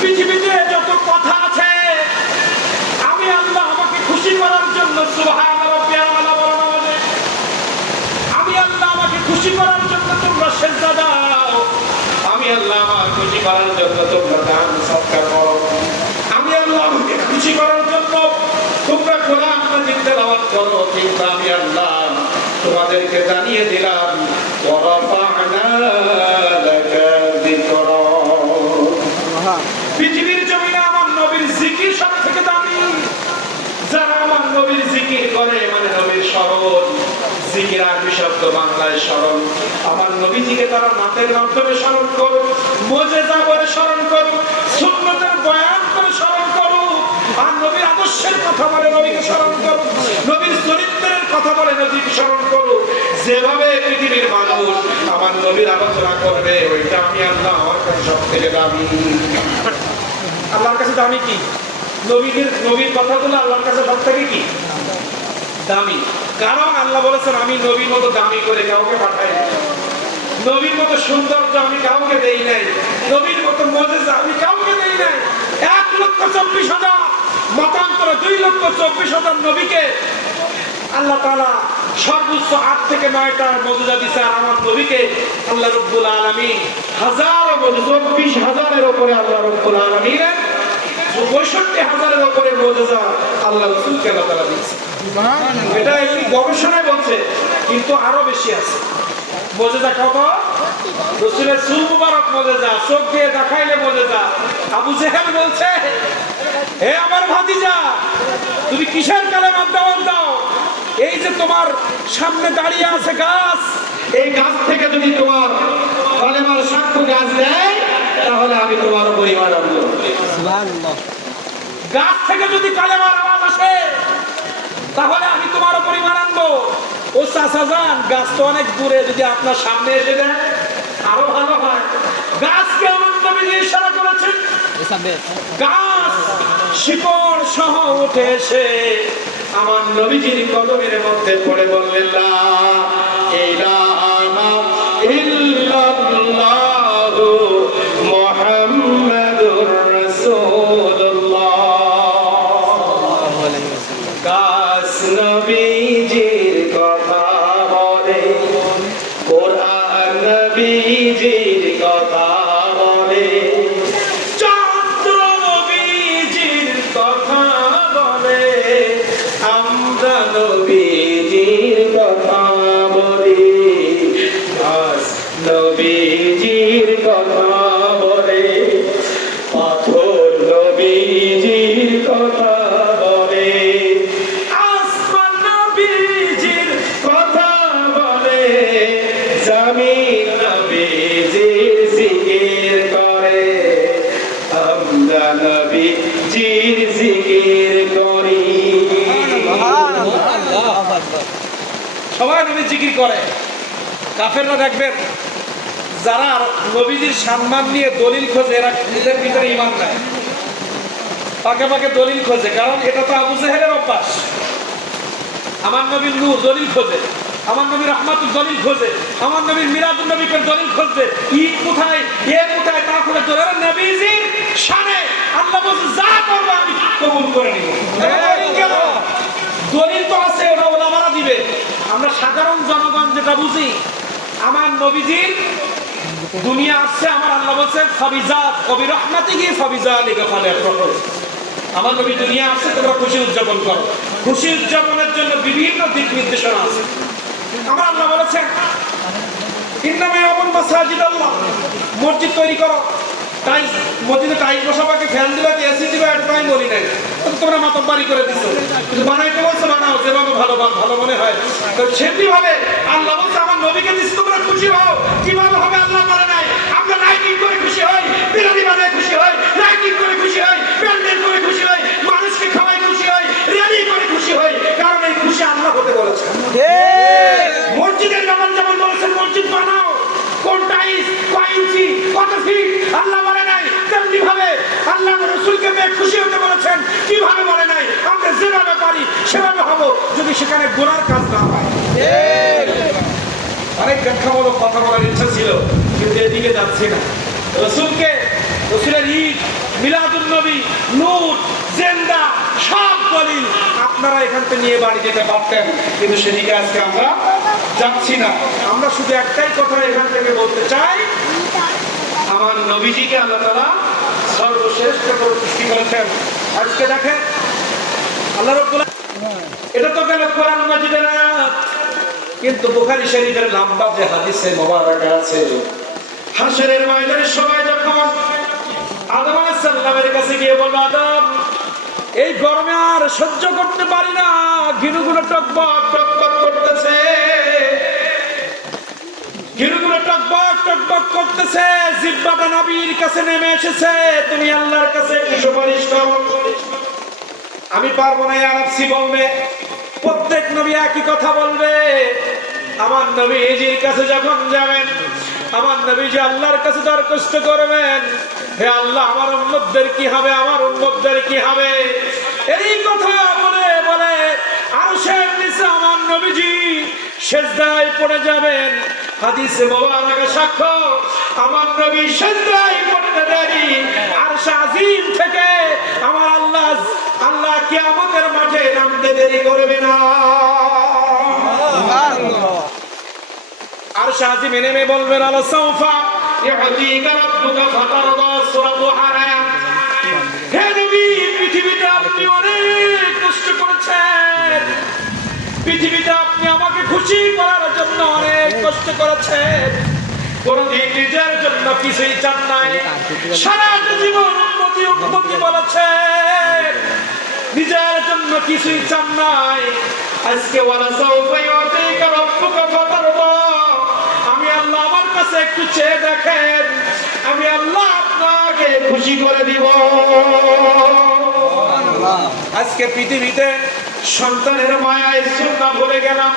পৃথিবীতে যত কথা আছে, আমি আল্লাহ আমাকে খুশি করার জন্য সুবহান রাব্বিয়াল আলা বলা বলে, আমি আল্লাহ আমাকে খুশি করার জন্য তোমরা সিজদা দাও, আমি আল্লাহ আমাকে খুশি করার জন্য তোমরা দান সদকা করো, আমি আল্লাহ আমাকে খুশি করার জন্য তোমরা কোরআন মাজিদ তেলাওয়াত করো, কিন্তু আমি আল্লাহ তোমাদেরকে জানিয়ে দিলাম ওয়া রাফা'না লাকা যিকরা। পৃথিবীর জমিনে আমার নবীর জিকির সবথেকে দামি। যারা আমার নবীর জিকির করে, মানে নবীর স্মরণ, জিকির আরবি শব্দ, বাংলায় স্মরণ, আমার নবীজিকে তারা নাতের মাধ্যমে স্মরণ করো, মুজিজা করে স্মরণ করো, সুন্নতের বয়ান করে স্মরণ করো, আর নবীর আদর্শের কথা বলে নবীকে স্মরণ করো, নবীর চরিত্রের কথা বলে নবীকে স্মরণ করো। যেভাবে পৃথিবীর মানুষ আমার নবীর আলোচনা করবে, ওইটা আমি আল্লাহ আমার কাছে সবথেকে দামি। আল্লাহর কাছে দামি কি? নবীর কথাগুলো আল্লাহর কাছে সবথেকে কি দামি। কারণ আল্লাহ বলেছেন, আমি নবীর মতো দামি করে কাউকে পাঠাই নাই, নবীর মতো সৌন্দর্য আমি কাউকে দেই নাই, নবীর মতো মুজিজা আমি কাউকে দেই নাই। 1,24,000 মতান্তরে 2,24,000 নবীকে আল্লাহ তাআলা সর্বোচ্চ 8 থেকে 9টা মুজিজা দিয়েছে, আর আমার নবীকে আল্লাহ রাব্বুল আলামিন 24,000-এর উপরে আল্লাহ রাব্বুল আলামিন 65,000-এর উপরে মুজিজা আল্লাহ রাসূলকে আল্লাহ তাআলা দিয়েছে। এটা একটি গবেষণায় বলছে, কিন্তু আরো বেশি আছে মুজিজা। কত? রাসূলের চুল মুবারক মুজিজা, চোখ দিয়ে দেখাইলে মুজিজা। আবু জেহেল বলছে, হে আমার ভাতিজা, তুমি কিসের কালেমার দাওয়াত দাও? এই যে তোমার সামনে দাঁড়িয়ে আছে গাছ, এই গাছ থেকে যদি তোমার কালেমার সাক্ষ্য গাছ দেয়, তাহলে আমি তোমার পরিবার আনবো। সুবহানাল্লাহ। গাছ থেকে যদি কালেমার আওয়াজ আসে, তাহলে আমি তোমার পরিবার আনবো। ও চাচা যান, গাছ তো অনেক দূরে, যদি আপনার সামনে এসে দেয় আরো ভালো হয়। গাছকে আমার নবী ইশারা করেছেন, গাছ শিকড় সহ উঠে এসে আমার নবীজির কদমের মধ্যে পড়ে বললেন লা ইলাহা ইল্লাল্লাহু মুহাম্মাদুর রাসূলুল্লাহ। গাছ নবীজির কথা বলে, কোরআন নবীজির কথা বলে, চন্দ্র নবীজির কথা বলে, আমরা নবীজির কথা বলি। গাছ নবীজির কথা বলে, পাথর নবীজির কথা বলে, আসমান নবীজির কথা বলে, জমিন নবীজির জিকির করে, আমরা নবীজির জিকির করি। সবাই নবীর জিকির করে। কাফেররা দেখবেন যারা নবীজির সম্মান নিয়ে দলিল খোঁজে, এরা নিজের ভিতরে ঈমান নাই, পাকে পাকে দলিল খোঁজে। কারণ এটা তো আবু জেহেলের অভ্যাস। আমার নবীর নূর দলিল খোঁজে, আমার নবীর রহমাতুল দলিল খোঁজে, আমার নবীর মিলাদুন নবীর দলিল খোঁজে। ঈদ কোথায়, এ কোথায়, তা খোঁজে। দলিল নবীজির শানে আল্লাহ বলছে যা করবে আমি কবুল করে নিব। দলিল তো আছে, ওটা ওলামারা দিবে। আমরা সাধারণ জনগণ যেটা বুঝি, আমার নবীজির দুনিয়া আসছে, আমার আল্লাহ বলছেন ফাবিজাত কবি রহমাতিহি ফাবিজালিকা ফালিয়াফরাহু। আমার নবী দুনিয়া আসছে, তোমরা খুশি উদযাপন করো। খুশি উদযাপনের জন্য বিভিন্ন দিক নির্দেশনা আছে। আমার আল্লাহ বলেছেন ইন্নামা ইয়ামুরু মাসাজিদাল্লাহ, মসজিদ তৈরি করো। তাই মসজিদে টাইলস বসাবাকে, ফ্যান দিবা, এসি দিবা, এটা আমি বলি নাই। তোমরা মাতব্বারি করে দিছো, কিন্তু বানাইতে বলছো বানাও, যেভাবে ভালো মনে হয়। তো সেমনি ভাবে আল্লাহ বলছে আমার নবীকে দিচ্ছি, তোমরা খুশি হও। কিভাবে হবে আল্লাহ বলে নাই। আমরা লাইটিং করে খুশি হই, বিরিয়ানি বানায় খুশি হই, লাইটিং করে খুশি হই, প্যান্ডেল করে খুশি হই, মানুষকে খাওয়াই খুশি হই, র্যালি করে খুশি হই। কারণ এই খুশি আল্লাহ হতে বলেছে। মসজিদের যেমন বলেছেন মসজিদ বানাও, কোন টাইলস, কয় ইঞ্চি, কত ফিট, আল্লাহ বলে নাই। তেমনি ভাবে আল্লাহ রাসূলকে মেয়ে খুশি হতে বলেছেন, কিভাবে বলে নাই। আমরা যেভাবে পারি সেভাবে হব, যদি সেখানে গুনার কাজ না হয়। অনেক ব্যাখ্যামূলক কথা বলার ইচ্ছা ছিল, কিন্তু এদিকে যাচ্ছে না। রসুলের ঈদ, মিলাদুন নবী, নূর, জিন্দা সব দলিল আপনারা এখান থেকে নিয়ে বাড়ি যেতে পারতেন, কিন্তু সেদিকে আজকে আমরা যাচ্ছি না। আমরা শুধু একটাই কথা এখান থেকে বলতে চাই, আমার নবীজিকে আল্লাহ তাআলা সর্বশ্রেষ্ঠ করে সৃষ্টি করেছেন। আজকে দেখেন আল্লাহ রাব্বুল আলামিন, এটা তো গেল কোরআন মাজিদের আয়াত, কিন্তু বুখারী শরীফের লম্বা যে হাদিসে মোবারক আছে, হাশরের ময়দানে সবাই যখন আদম আলাইহিস সালামের কাছে গিয়ে বলল, আদম এই গরমে আর সহ্য করতে পারি না, গিনুগুলো টকবক টকবক করতেছে, গিনুগুলো টকবক টকবক করতেছে, জিহ্বাটা নবীর কাছে নেমে এসেছে, তুমি আল্লাহর কাছে একটু সুপারিশ করো। আমি পারবো না ইয়া নফসি বলবে, প্রত্যেক নবী একই কথা বলবে। আমার নবীজির কাছে যখন যাবেন, আমার নবীজি আল্লাহর কাছে দরখাস্ত করবেন, হে আল্লাহ আমার উম্মতদের কি হবে, আমার উম্মতদের কি হবে। এই কথা বলে বলে আরশের নিচে আমার নবীজি সিজদায় পড়ে যাবেন। হাদিসে মোবারকে সাক্ষ্য, আমার নবী সিজদায় পড়তে দেরি আরশ আজিম থেকে আমার আল্লাহ কিয়ামতের মাঠে নামতে দেরি করবে না। আরশ আজিমে নেমে বলবেন আলা সাউফা ইউতিকা রাব্বুকা ফাতারদা, সূরা দুহার আয়াত। হে নবী, পৃথিবীতে আপনি অনেক কষ্ট করেছেন, পৃথিবীতে আপনি আমাকে খুশি করার জন্য অনেক কষ্ট করেছেন, কোনদিন নিজের জন্য কিছুই চান নাই, সারা জীবন উম্মতি বলেছেন, নিজের জন্য কিছুই চান নাই। আজকে ওয়ালা সাউফা ইউতিকা রাব্বুকা ফাতারদা, আমি আল্লাহ আমার কাছে একটু চেয়ে দেখেন, আমি আল্লাহ আপনাকে খুশি করে দিব। আজকে পৃথিবীতে সন্তানের মায়ায় সুন্নাহ ভুলে গেলাম,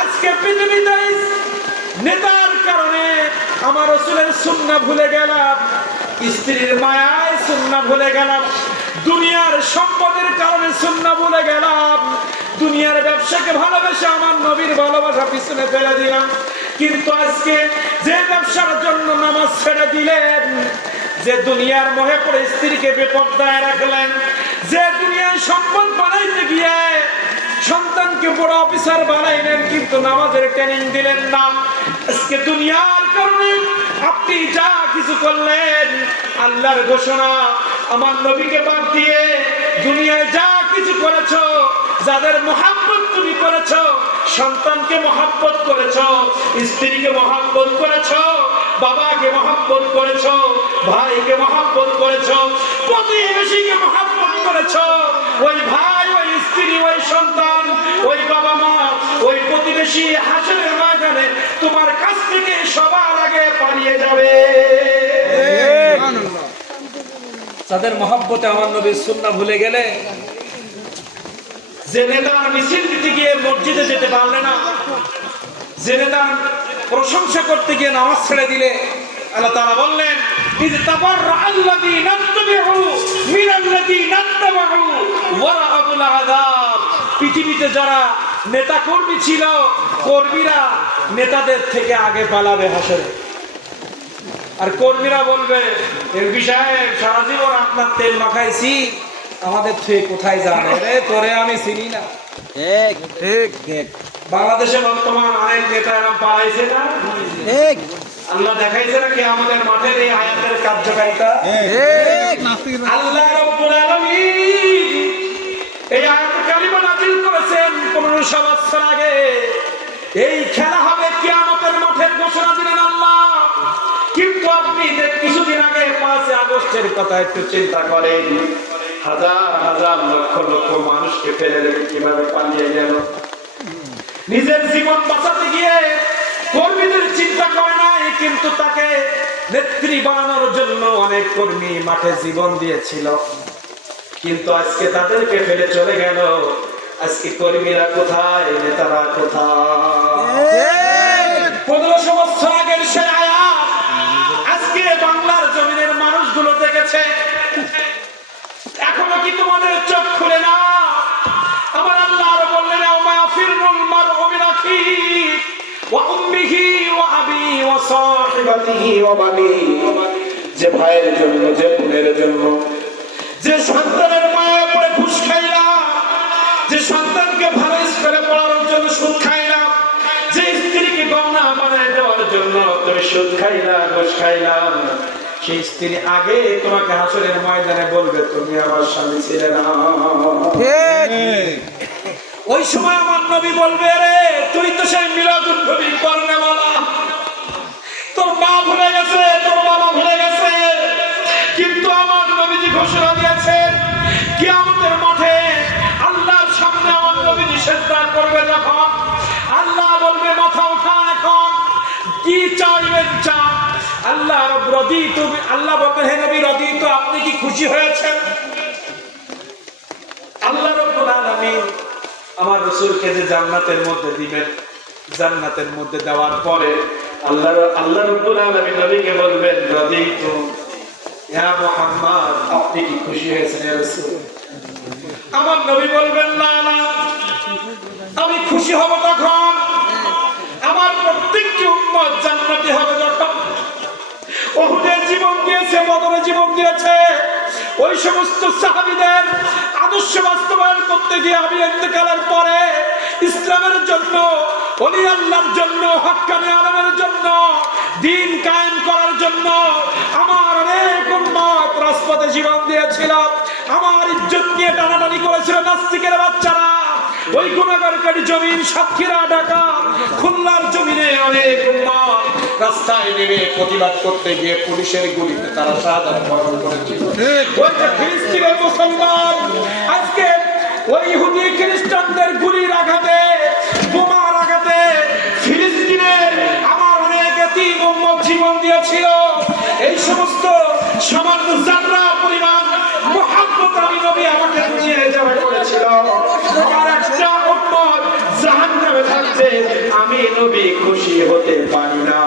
আজকে পৃথিবীতে নেতার কারণে আমার রাসূলের সুন্নাহ ভুলে গেলাম। স্ত্রীর মায়ায় সুন্নাহ ভুলে গেলাম, দুনিয়ার সম্পদের কারণে সুন্নাহ ভুলে গেলাম, দুনিয়ার ব্যবসাকে ভালোবেসে আমার নবীর ভালোবাসা পিছনে ফেলে দিলাম। কিন্তু আজকে যে ব্যবসার জন্য নামাজ ছেড়ে দিলেন, যে দুনিয়ার মোহে পড়ে স্ত্রীকে বেপরদায় রাখলেন, যে দুনিয়ায় সম্পদ বানাইতে গিয়ে সন্তানকে বড় অফিসার বানাইলেন কিন্তু নামাজের ট্রেনিং দিলেন না, আজকে দুনিয়ার কারণে আপনি যা কিছু করলেন, আল্লাহর ঘোষণা আমার নবীকে বাদ দিয়ে দুনিয়ায় যা কিছু করেছো, যাদের মহব্বত তুমি করেছো, সন্তানকে মহব্বত করেছো, স্ত্রীকে মহব্বত করেছো, বাবাকে মহব্বত করেছো, ভাইকে মহব্বত করেছো, প্রতিবেশীকে মহব্বত করেছো, ওই ভাই, ওই স্ত্রী, ওই সন্তান, ওই বাবা মা, ওই প্রতিবেশী হাসরের ময়দানে তোমার কাছ থেকে সবার আগে পালিয়ে যাবে। যাদের মহব্বতে আমার নবীর সুন্নাহ ভুলে গেলে, যে নেতার মিছিল দিতে গিয়ে মসজিদে যেতে পারলে না, যে নেতার প্রশংসা করতে গিয়ে নামাজ ছেড়ে দিলে, আল্লাহ তাআলা বললেন ইজ তাবাররাআল্লাযী নাত্তাবিউ মিনাল্লাযী নাত্তাবাউ ওয়ারাআবুল আযাব। পৃথিবীতে যারা নেতা কর্মী ছিল, কর্মীরা নেতাদের থেকে আগে পালাবে হাসরে, আর কর্মীরা বলবে এমপি সাহেব সারা জীবন আপনার তেল মাখাইছি, আমাদের থেকে কোথায় যাবে রে, তোরে আমি চিনি না। ঠিক ঠিক ঠিক। বাংলাদেশে বর্তমান অনেক নেতা এরকম পালাইছে না? ঠিক। আল্লাহ দেখাইছে নাকি আমাদের মাঠের এই আয়াতের কার্যকারিতা? ঠিক। আল্লাহ রাব্বুল আলামিন এই আয়াতুল কারিমা নাযিল করেছেন 1500 বছর আগে। এই খেলা হবে কিয়ামতের মাঠের ঘোষণা দিলেন আল্লাহ। কিন্তু আপনি কিছুদিন আগে 5 আগস্টের কথা একটু চিন্তা করেন, হাজার হাজার লক্ষ লক্ষ মানুষকে ফেলে রেখে কিভাবে পালিয়ে গেল। নিজের জীবন বাঁচাতে গিয়ে কর্মীদের চিন্তা করে নাই, কিন্তু তাকে নেত্রী বানানোর জন্য অনেক কর্মী মাঠে জীবন দিয়েছিল, কিন্তু আজকে তাদেরকে ফেলে চলে গেল। আজকে কর্মীরা কোথায়, নেতারা কোথায়? 1500 বছর আগের সে আয়াত আজকে বাংলার জমিনের মানুষগুলো দেখেছে। এখনো কি তোমাদের চোখ খুলে না? আমার আল্লাহ আরো বললেন ওয়া ফিরুল মারউ মিন আখিহি ওয়া উম্মিহি ওয়া আবি ওয়া সাহিবাতিহি ওয়া বানি। যে ভাইয়ের জন্য, যে বোনের জন্য, যে সন্তানের মায়া পড়ে ঘুষ খাইলা, যে সন্তানকে ভালো স্কুলে পড়ানোর জন্য সুদ খাইলা, যে স্ত্রীকে গহনা বানায় দেওয়ার জন্য তুমি সুদ খাইলা, ঘুষ খাইলা, সেই স্ত্রী আগে তোমাকে হাসরের ময়দানে বলবে তুমি আমার স্বামী ছিলে না। ওই সময় আমার নবী বলবে রে তুই তো সেই মিলাদুন নবী করনেওয়ালা, তোর মা ভুলে গেছে, তোর বাবা ভুলে গেছে, কিন্তু আমার নবীজি ঘোষণা দিয়েছেন কিয়ামতের মাঠে আল্লাহর সামনে আমার নবীজি সিজদা করবে। যখন আল্লাহ বলবে মাথা উঠান, এখন কি চাইবেন চান। আল্লাহ রাদিতু, আল্লাহ বলবেন হে নবী রাদিতু, আপনি কি খুশি হয়েছেন? আল্লাহ রাব্বুল আলামিন আমার রাসূলকে যে জান্নাতের মধ্যে দিবেন, জান্নাতের মধ্যে দেওয়ার পরে আল্লাহ রাব্বুল আলামিন নবীকে বলবেন রাদিতু ইয়া মুহাম্মদ, আপনি কি খুশি হয়েছেন হে রাসূল? আমার নবী বলবেন না না, আমি খুশি হব তখন আমার প্রত্যেকটি উম্মত জান্নাতি হবে। যখন উহুদে জীবন দিয়েছে, বদরে জীবন দিয়েছে, ওই সমস্ত সাহাবীদের আদর্শ বাস্তবায়ন করতে গিয়ে আমি ইন্তেকালের পরে ইসলামের জন্য, ওলি আল্লাহর জন্য, হক্কানি আলেমের জন্য, দ্বীন কায়েম করার জন্য আমার অনেক উম্মত রাজপথে জীবন দিয়েছিল। আমার ইজ্জত নিয়ে টানাটানি করেছিল নাস্তিকের বাচ্চারা। ওই গুনাহগারকারী জমিন সাতক্ষীরা, ঢাকা, খুলনার জমিনে অনেক উম্মত রাস্তায় নেমে প্রতিবাদ করতে গিয়ে পুলিশের গুলিতে তারা শাহাদাত বরণ করেছিল। ওই যে ফিলিস্তিনের মুসলমান আজকে ওই ইহুদি খ্রিস্টানদের গুলির আঘাতে, বোমার আঘাতে ফিলিস্তিনের আমার অনেক এতিম উম্মত জীবন দিয়েছিল। এই সমস্ত সামান্য জাররা পরিমাণ মুহাব্বত আমি নবী আমাকে বুঝিয়ে যাবে করেছিল। আমার একটা উম্মত জাহান্নামে থাকছে, আমি নবী খুশি হতে পারি না।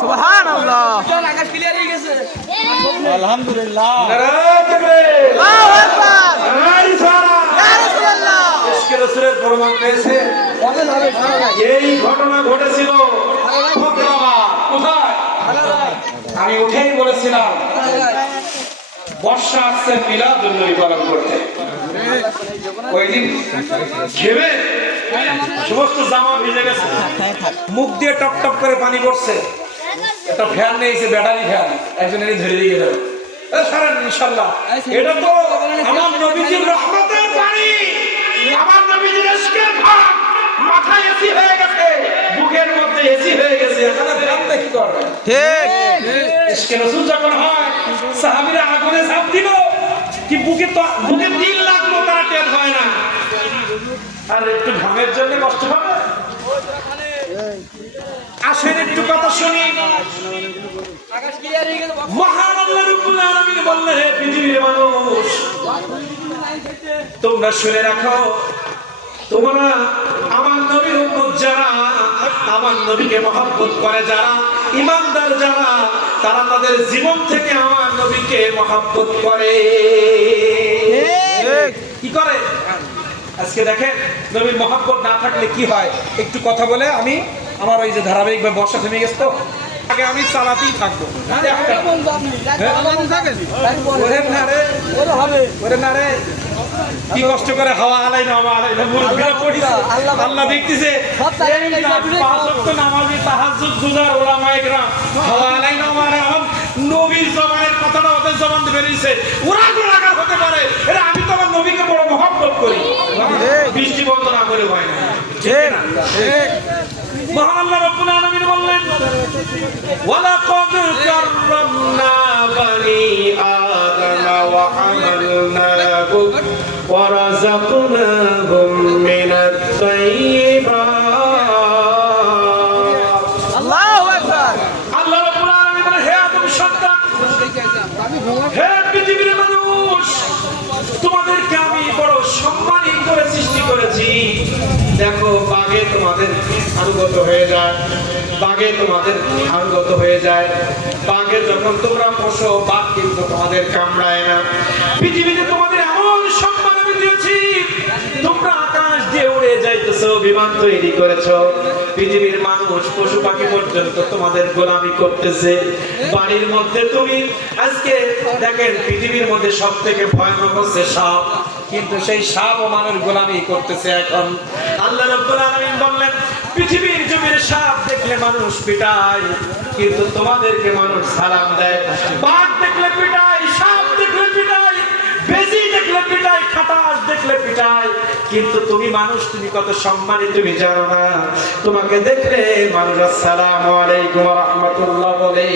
সুবহানাল্লাহ। আকাশ ক্লিয়ার হয়ে গেছে। আলহামদুলিল্লাহ। নারায়ে তাকবীর, আল্লাহু আকবার। নারায়ে রিসালাত। ইয়া রাসূলুল্লাহ। ইশকে রাসূলের প্রমাণ পেয়েছে। এই ঘটনা ঘটেছিল ফকরাবাদ। কোথায়? আমি উঠেই বলেছিলাম বর্ষা আসছে মিলাদুন নবী পালন করতে। ওই দিন ঘেমে সমস্ত জামা ভিজে গেছে, মুখ দিয়ে টপ টপ করে পানি পড়ছে। একটা ফ্যান নিয়েছে, ব্যাটারি ফ্যান, একজনেরই ধরে দিয়ে গেল। সারেন ইনশাআল্লাহ। এটা তো আমার নবীজির রহমতের পানি, আমার নবীজির ইশকের ভাগ। মাথায় এসি হয়ে গেছে, বুকের মধ্যে এসি হয়ে গেছে, এখানে ফ্যান কি করবে? ঠিক। ইশকে রাসূল যখন হয়, সাহাবীরা আগুনে ঝাঁপ দিল, কি বুকে তো বুকে তিল লাগলো, তারা টের হয় না। আর একটু ঘামের জন্য কষ্ট হবে। আসেন একটু কথা শুনি। মহান আল্লাহ রাব্বুল আলামিন বললেন, হে পৃথিবীর মানুষ, তোমরা শুনে রাখো, তোমরা আমার নবীর উম্মত যারা, আমার নবীকে মহব্বত করে যারা, ঈমানদার যারা, তারা তাদের জীবন থেকে আমার নবীকে মহব্বত করে। কি করে? আজকে দেখেন নবীর মহব্বত না থাকলে কি হয়। একটু কথা বলে আমি আমার ওই যে ধারাবাহিকভাবে বর্ষা থেমে গেছে তো, আগে আমি চালাতেই থাকবো। কি কষ্ট করে হাওয়া আলাই না আল্লাহ দেখতেছে। নামাজি তাহাজ্জুদ গুজার ওলামায়ে কেরাম হাওয়া আলাই না আমার নবীর জবানের কথাটা ওদের জবান দিয়ে বেরিয়েছে। ওরা গোলাগার হতে পারে, এটা আমি তো আমার নবীকে বড় মহব্বত করি। বৃষ্টি বন্ধ না করে হয় না, ঠিক না? মহান আল্লাহ রাব্বুল আলামিন বললেন, ওয়ালাকাদ কাররামনা বানি আদম ওয়া হামালনাহুম ওয়া রাযাকনাহুম মিনাত তাইয়্যিবাত। আল্লাহু আকবার। আল্লাহ রাব্বুল আলামিন বলেন, হে আদম সন্তান, হে পৃথিবীর মানুষ, তোমাদেরকে আমি বড় সম্মানী করে সৃষ্টি করেছি। দেখো বাগে তোমাদের আনুগত হয়ে যায়, বাগে তোমাদের আনুগত হয়ে যায়। বাগে যখন তোমরা পোষো, বাঘ কিন্তু তোমাদের কামড়ায় না। পৃথিবীতে তোমাদের এমন সম্মান আমি দিয়েছি, তোমরা আকাশ দিয়ে উড়ে যাইতেছো, বিমান তৈরি করেছো। পৃথিবীর মানুষ পশু পাখি পর্যন্ত তোমাদের গোলামি করতেছে। বাড়ির মধ্যে তুমি আজকে দেখেন পৃথিবীর মধ্যে সব থেকে ভয়ানক হচ্ছে সাপ, কিন্তু সেই সাপ ও মানুষ গোলামি করতেছে এখন। আল্লাহ রাব্বুল আলামিন বললেন, পৃথিবীর জমির সাপ দেখলে মানুষ পিটায়, কিন্তু তোমাদেরকে মানুষ সালাম দেয়। বাঘ দেখলে পিটায়, সাপ দেখলে পিটায়, বেজি দেখলে পিটায়, খাটাস দেখলে পিটায়, কিন্তু তুমি মানুষ, তুমি কত সম্মানিত তুমি জানো না। তোমাকে দেখলে মানুষ আসসালামু আলাইকুম ওয়া রাহমাতুল্লাহ বলে।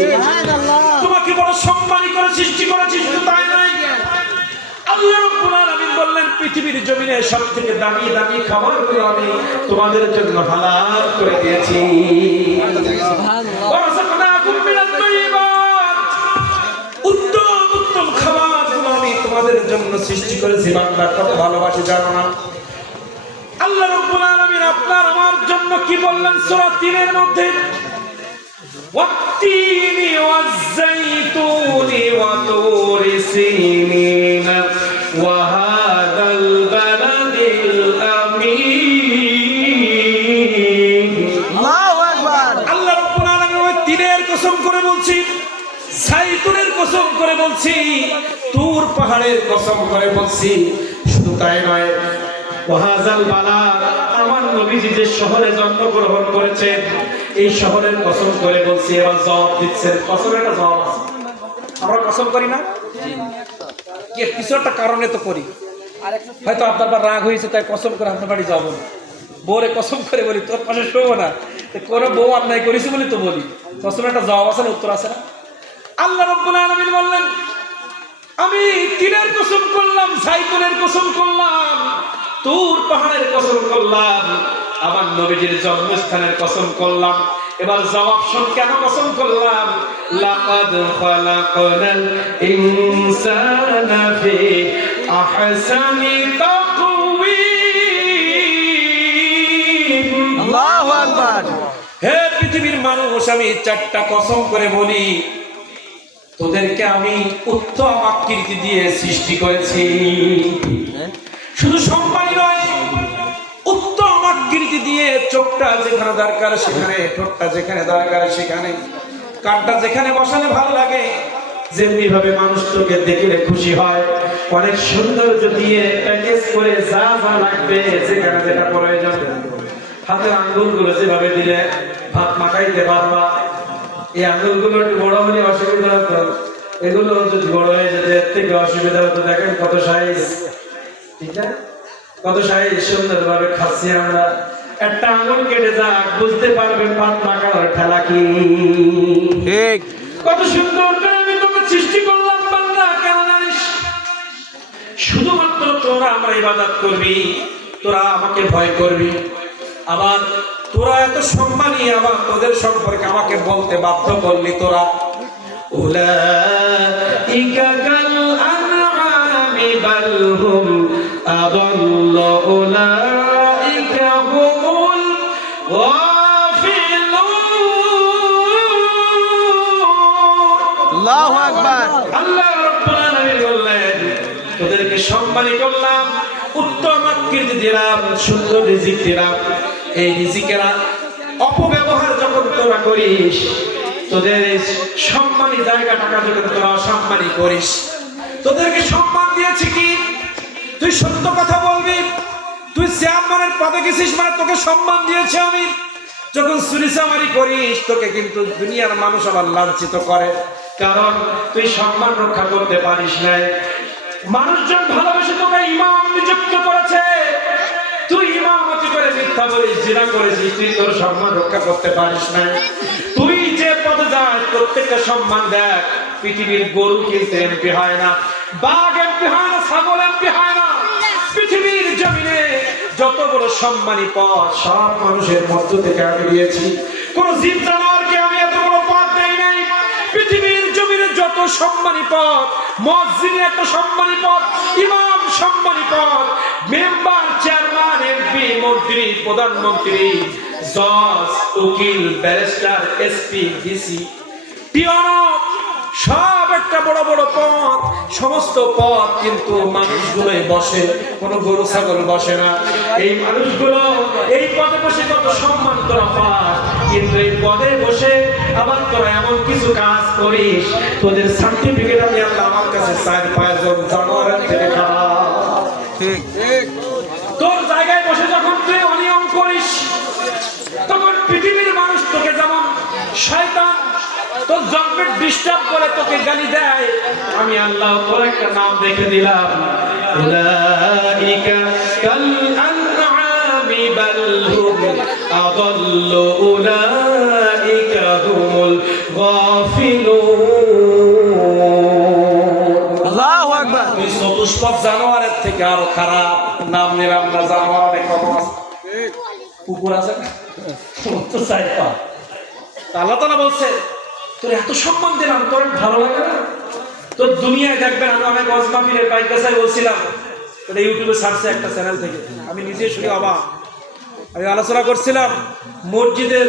সুবহানাল্লাহ। তোমাকে বড় সম্মানী করে সৃষ্টি করেছি, শুধু তাই নয়, আল্লাহ রাব্বুল আলামিন বললেন, পৃথিবীর জমিনে সবথেকে দামি দামি খাবারগুলো আমি তোমাদের জন্য হালাল করে দিয়েছি। ওয়ারাযাকনাকুম মিনাত তাইয়্যিবাত, উত্তম উত্তম খাবারগুলো আমি তোমাদের জন্য সৃষ্টি করেছি। বান্দা কত ভালোবাসি জানো না? আল্লাহ রাব্বুল আলামিন আপনার আমার জন্য কি বললেন সূরা ৩ এর মধ্যে, والتين والزيتون وطور سينين وهذا البلد الأمين। আল্লাহু আকবার। আল্লাহ রাব্বুল আলামিন ওই তিনের কসম করে বলছি, জাইতুনের কসম করে বলছি, তুর পাহাড়ের কসম করে বলছি। শুধু তাই নয়, ওয়াহাজাল বালাদ, আমার নবীজি যে শহরে জন্মগ্রহণ করেছেন, এই শহরের কসম করে বলছি। এবার জবাব দিচ্ছেন, কসমের একটা জবাব আছে। আমরা কসম করি না, কিছু একটা কারণে তো করি। হয়তো আপনার বা রাগ হয়েছে, তাই কসম করে আপনার বাড়ি যাবো না। বউরে কসম করে বলি তোর পাশে শোবো না, কোনো বউ অন্যায় করেছি বলে তো বলি। কসমের একটা জবাব আছে না, উত্তর আছে না? আল্লাহ রাব্বুল আলামিন বললেন, আমি তিনের কসম করলাম, জাইতুনের কসম করলাম, তুর পাহাড়ের কসম করলাম, আমার নবীজির জন্মস্থানের কসম করলাম। এবার জবাব শুন, কেন কসম করলাম? লাকাদ খালাকনাল ইনসানা ফি আহসানি তাকওয়িম। আল্লাহু আকবার। হে পৃথিবীর মানুষ, আমি চারটা কসম করে বলি, তোদেরকে আমি উত্তম আকৃতি দিয়ে সৃষ্টি করেছি। শুধু সম্মানই নয়, উত্তম আকৃতি দিয়ে চোখটা যেখানে দরকার সেখানে, ঠোঁটটা যেখানে দরকার সেখানে, কানটা যেখানে বসালে ভালো লাগে, যেমনি ভাবে মানুষ তোকে দেখলে খুশি হয়, অনেক সৌন্দর্য দিয়ে প্যাকেজ করে যা যা লাগবে যেখানে যেটা প্রয়োজন, হাতের আঙ্গুলগুলো যেভাবে দিলে ভাত মাখাইতে পারবা। এই আঙ্গুলগুলো একটু বড় হলে অসুবিধা হতো, এগুলো যদি বড় হয়ে যেত এর থেকে অসুবিধা হতো। দেখেন কত সাইজ, ঠিক না? কত সাইজ সুন্দর ভাবে খাচ্ছি আমরা। একটা আঙ্গুল কেটে যাক বুঝতে পারবেন ভাত মাখানোর ঠেলা কি। ঠিক। কত সুন্দর করে আমি তোকে সৃষ্টি করলাম বান্দা, কেন জানিস? শুধুমাত্র তোরা আমার ইবাদত করবি, তোরা আমাকে ভয় করবি। আবার তোরা এত সম্মানী, আবার তোদের সম্পর্কে আমাকে বলতে বাধ্য করলি তোরা। উলাইকা কাল আনআমি বাল হুম আদাল্ল উলাইকা হুমুল গাফিলুন। আল্লাহু আকবার। আল্লাহ রাব্বুল আলামিন বললেন, তোদেরকে সম্মানী করলাম, উত্তম আকৃতি দিলাম, সুন্দর রিজিক দিলাম। এই রিজিকের অপব্যবহার যখন তোরা করিস, তোদের এই সম্মানী জায়গাটাকে যখন তোরা অসম্মানী করিস, তোদেরকে সম্মান দিয়েছি কি? তুই সত্য কথা বলবি। তুই চেয়ারম্যানের পদে গেছিস মানে তোকে সম্মান দিয়েছে আমি। যখন চুরিচামারি করিস তোকে কিন্তু দুনিয়ার মানুষ আবার লাঞ্ছিত করে, কারণ তুই সম্মান রক্ষা করতে পারিস নাই। মানুষজন ভালোবেসে তোকে ইমাম নিযুক্ত করেছে, তুই ইমামতি করে মিথ্যা বলিস, জিনা করেছিস, তুই তোর সম্মান রক্ষা করতে পারিস না। তুই যে পদে যাস প্রত্যেকটা সম্মান দেখ। পৃথিবীর গরু কিন্তু এমপি হয় না, বাঘ এমপি হয় না, ছাগল এমপি হয় না। পৃথিবীর জমিনে যত বড় সম্মানী পদ সব মানুষের মধ্য থেকে আমি দিয়েছি। কোন জীব জানোয়ারকে আমি এত বড় পদ দেই নাই। পৃথিবীর জমিনে যত সম্মানী পদ, মসজিদে একটা সম্মানী পদ, ইমাম সম্মানী পদ, মেম্বার, চেয়ারম্যান, এমপি, মন্ত্রী, প্রধানমন্ত্রী, জজ, উকিল, ব্যারিস্টার, এসপি, ডিসি, পিওন, সব একটা বড় বড় পদ। সমস্ত পদ কিন্তু মানুষগুলোই বসে, কোনো গরু ছাগল বসে না। এই মানুষগুলো এই পদে বসে কত সম্মান তোরা পাস, কিন্তু এই পদে বসে আবার তোরা এমন কিছু কাজ করিস, তোদের সার্টিফিকেট আমি আল্লাহ আমার কাছে 4-5 জানোয়ারের থেকে খারাপ। ঠিক ঠিক। তোর জায়গায় বসে যখন তুই অনিয়ম করিস, তখন পৃথিবীর মানুষ তোকে যেমন শয়তান, তোর জন্মের ডিস্টার্ব করে তোকে গালি দেয়, আমি আল্লাহ তোর একটা নাম রেখে দিলাম, উলাইকা কাল আনআমি বাল হুম আদাল্লু উলাইকা হুমুল গাফিলুন। আল্লাহু আকবার। তুই চতুষ্পদ জানোয়ারের থেকে আরো খারাপ নাম নিলাম না। জানোয়ার অনেক রকম আছে, কুকুর আছে না, তো চাই পা। আল্লাহ তাআলা বলছে তোর এত সম্মান দিলাম, তোর ভালো লাগে না? তোর দুনিয়ায় দেখবেন, আমি অনেক ওয়াজ মাহফিলের পাইকাসায় বলছিলাম, এটা ইউটিউবে ছাড়ছে একটা চ্যানেল থেকে, আমি নিজে শুনে অবাক। আমি আলোচনা করছিলাম মসজিদের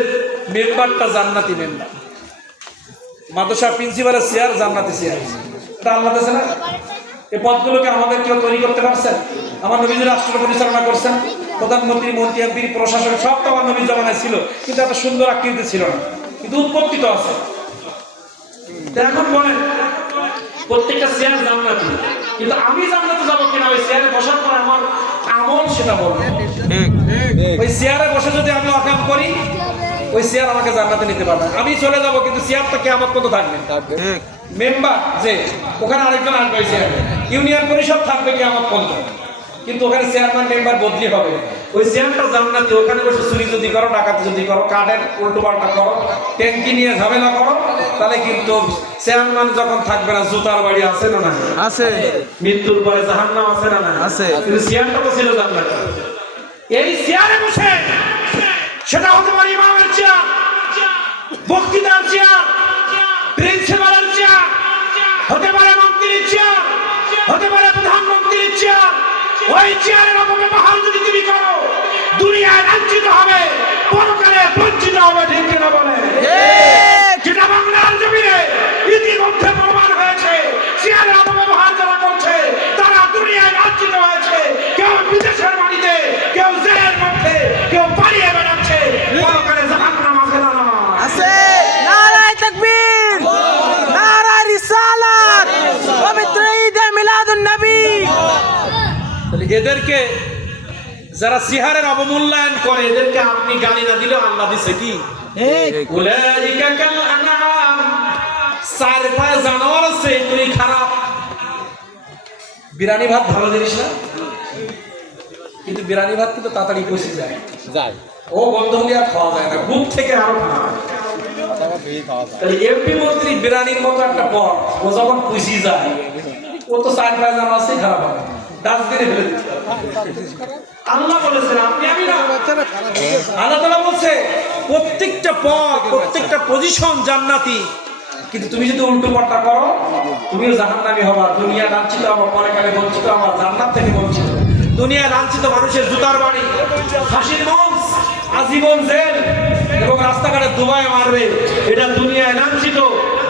মেম্বারটা জান্নাতি মেম্বার, মাদ্রাসা প্রিন্সিপালের চেয়ার জান্নাতি চেয়ার। এটা আল্লাহ দেশে না? এই পদগুলোকে আমাদের কেউ তৈরি করতে পারছেন? আমার নবীজি রাষ্ট্র পরিচালনা করছেন, প্রধানমন্ত্রী, মন্ত্রী, এমপি, প্রশাসন সব তো আমার নবীর জমানায় ছিল, কিন্তু এত সুন্দর আকৃতি ছিল না, কিন্তু উৎপত্তি তো আছে। এখন বলেন প্রত্যেকটা চেয়ার জান্নাতি, কিন্তু আমি জান্নাতে যাবো কিনা ওই চেয়ারে বসার পর আমার আমল সেটা বলবো। ওই চেয়ারে বসে যদি আমি অকাম করি, ওই চেয়ার আমাকে জান্নাতে নিতে পারবে। আমি চলে যাব, কিন্তু চেয়ারটা কিয়ামত পর্যন্ত থাকবে। মেম্বার যে ওখানে আরেকজন আসবে, ওই চেয়ারে ইউনিয়ন পরিষদ থাকবে কিয়ামত পর্যন্ত, কিন্তু ওখানে চেয়ারম্যান মেম্বার বদলি হবে। ওই চেয়ারটা জান্নাতি, ওখানে বসে চুরি যদি করো, ডাকাতি যদি করো, কাঠের উল্টো পাল্টা করো, ট্যাঙ্কি নিয়ে ঝামেলা করো, তাহলে কিন্তু চেয়ারম্যান যখন থাকবে না, জুতার বাড়ি আছে না? না আছে। মৃত্যুর পরে জাহান্নাম আছে না? না আছে। কিন্তু চেয়ারটা তো ছিল জান্নাতি। এই চেয়ারে বসে, সেটা হতে পারে ইমামের চেয়ার, বক্তৃতার চেয়ার, প্রিন্সিপালের চেয়ার, হতে পারে মন্ত্রীর চেয়ার, হতে পারে প্রধানমন্ত্রীর চেয়ার। ওই চেয়ারের অপব্যবহার যদি তুমি করো, দুনিয়ায় লাঞ্ছিত হবে, পরকালে বঞ্চিত হবে। ঠিক কিনা বলে? যেটা বাংলার জমিনে ইতিমধ্যে এদেরকে যারা সিহারের অবমূল্যায়ন করে এদেরকে আপনি গালি না দিলেও আল্লাহ দিছে কি উলাইকা কাল আনআম, চার পায়ে জানোয়ার আছে তুই খারাপ। বিরিয়ানি ভাত ভালো জিনিস না, কিন্তু বিরিয়ানি ভাত কিন্তু তাড়াতাড়ি পচে যায়, ও বন্ধ হলে আর খাওয়া যায় না, বুক থেকে আরো খাওয়া যায়। তাহলে এমপি মন্ত্রী বিরিয়ানির মতো একটা পদ, ও যখন পচে যায় ও তো চার পায়ে জানোয়ার আছে, খারাপ হবে, ডাস্টবিনে ফেলে দিতে হবে। আল্লাহ বলেছেন, আপনি আমি না, আল্লাহ তাআলা বলছে প্রত্যেকটা পদ, প্রত্যেকটা পজিশন জান্নাতি, কিন্তু তুমি যদি উল্টো পাল্টা করো তুমিও জাহান্নামী হবা। দুনিয়া লাঞ্ছিত হবা, পরকালে বঞ্চিত হবা, জান্নাত থেকে বঞ্চিত। দুনিয়া লাঞ্ছিত মানুষের জুতার বাড়ি, ফাঁসির মঞ্চ, আজীবন জেল এবং রাস্তাঘাটে দুবাই মারবে, এটা দুনিয়ায় লাঞ্ছিত।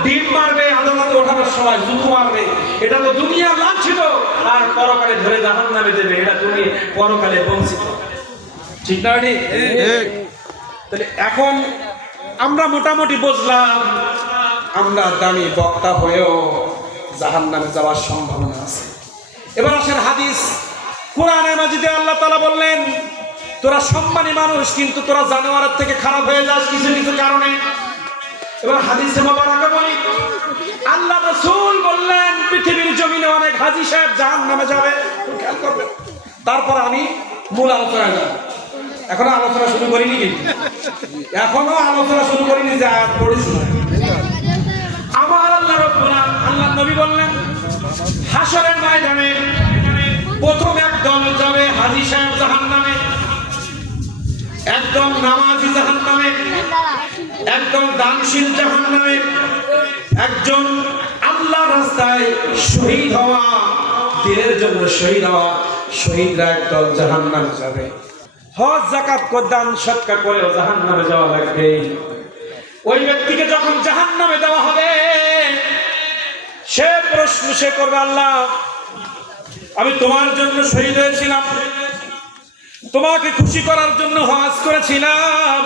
ডিম মারবে, আদালতে ওঠানোর সময় জুতো মারবে, এটা তো দুনিয়া লাঞ্ছিত। আর পরকালে ধরে জাহান্নামে দেবে, এটা দুনিয়া পরকালে বঞ্চিত। ঠিক না? তাহলে এখন আমরা মোটামুটি বুঝলাম আমরা দামি বক্তা হয়েও জাহান্নামে যাওয়ার সম্ভাবনা আছে। এবার আসেন হাদিস। কোরআনে মাজিদে আল্লাহ তাআলা বললেন, তোরা সম্মানী মানুষ কিন্তু তোরা জানোয়ারের থেকে খারাপ হয়ে যাস কিছু কিছু কারণে। এবার হাদিসে মোবারকে বলি, আল্লাহ রাসূল বললেন পৃথিবীর জমিনে অনেক হাজী সাহেব জাহান্নামে যাবে, খেয়াল করবেন। তারপর আমি মূল আলোচনায় যাব। এখনো আলোচনা শুরু করিনি, কিন্তু এখনো আলোচনা শুরু করিনি যে আয়াত পড়েছি। আমার আল্লাহ রাব্বুল আল্লাহ নবী বললেন, হাসরের ময়দানে প্রথম একদল যাবে হাজী সাহেব জাহান্নামে, একদম নামাজি জাহান্নামে, একদম দানশীল জাহান্নামে, একজন আল্লাহর রাস্তায় শহীদ হওয়া, দিনের জন্য শহীদ হওয়া শহীদরা একদল জাহান্নামে যাবে। হজ যাকাত দান সদকা করেও জাহান্নামে যাওয়া লাগবে। ওই ব্যক্তিকে যখন জাহান্নামে দেওয়া হবে সে প্রশ্ন সে করবে, আল্লাহ আমি তোমার জন্য শহীদ হয়েছিলাম, তোমাকে খুশি করার জন্য হজ করেছিলাম,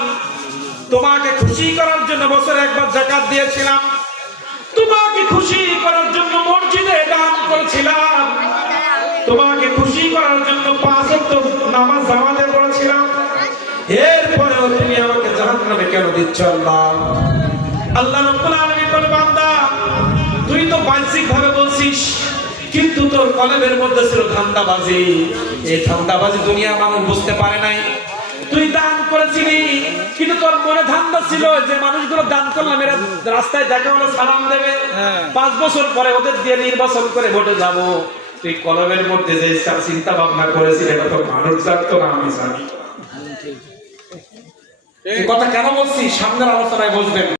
তোমাকে খুশি করার জন্য বছরে একবার যাকাত দিয়েছিলাম, তোমাকে খুশি করার জন্য মসজিদে দান করেছিলাম, তোমাকে খুশি করার জন্য 5 ওয়াক্ত নামাজ জামাতে পড়েছিলাম, এরপরেও তুমি আমাকে জাহান্নামে কেন দিচ্ছ? আল্লাহ আল্লাহ রাব্বুল আলামিন বলে, বান্দা তুই তো বাহ্যিক ভাবে বলছিস, কিন্তু তোর কলবের মধ্যে ছিল ধান্দাবাজি। এই ধান্দাবাজি দুনিয়া মানুষ বুঝতে পারে নাই। তুই দান করেছিলি, কিন্তু তোর মনে ধান্দা ছিল যে মানুষগুলো দান করলাম, এরা রাস্তায় দেখা হলে সালাম দেবে, 5 বছর পরে ওদের দিয়ে নির্বাচন করে ভোটে যাব। তুই কলবের মধ্যে যে চিন্তা ভাবনা করেছিলি এটা তো মানুষ জানতো না, আমি জানি। এই কথা কেন বলছি সামনের আলোচনায় বুঝবেন।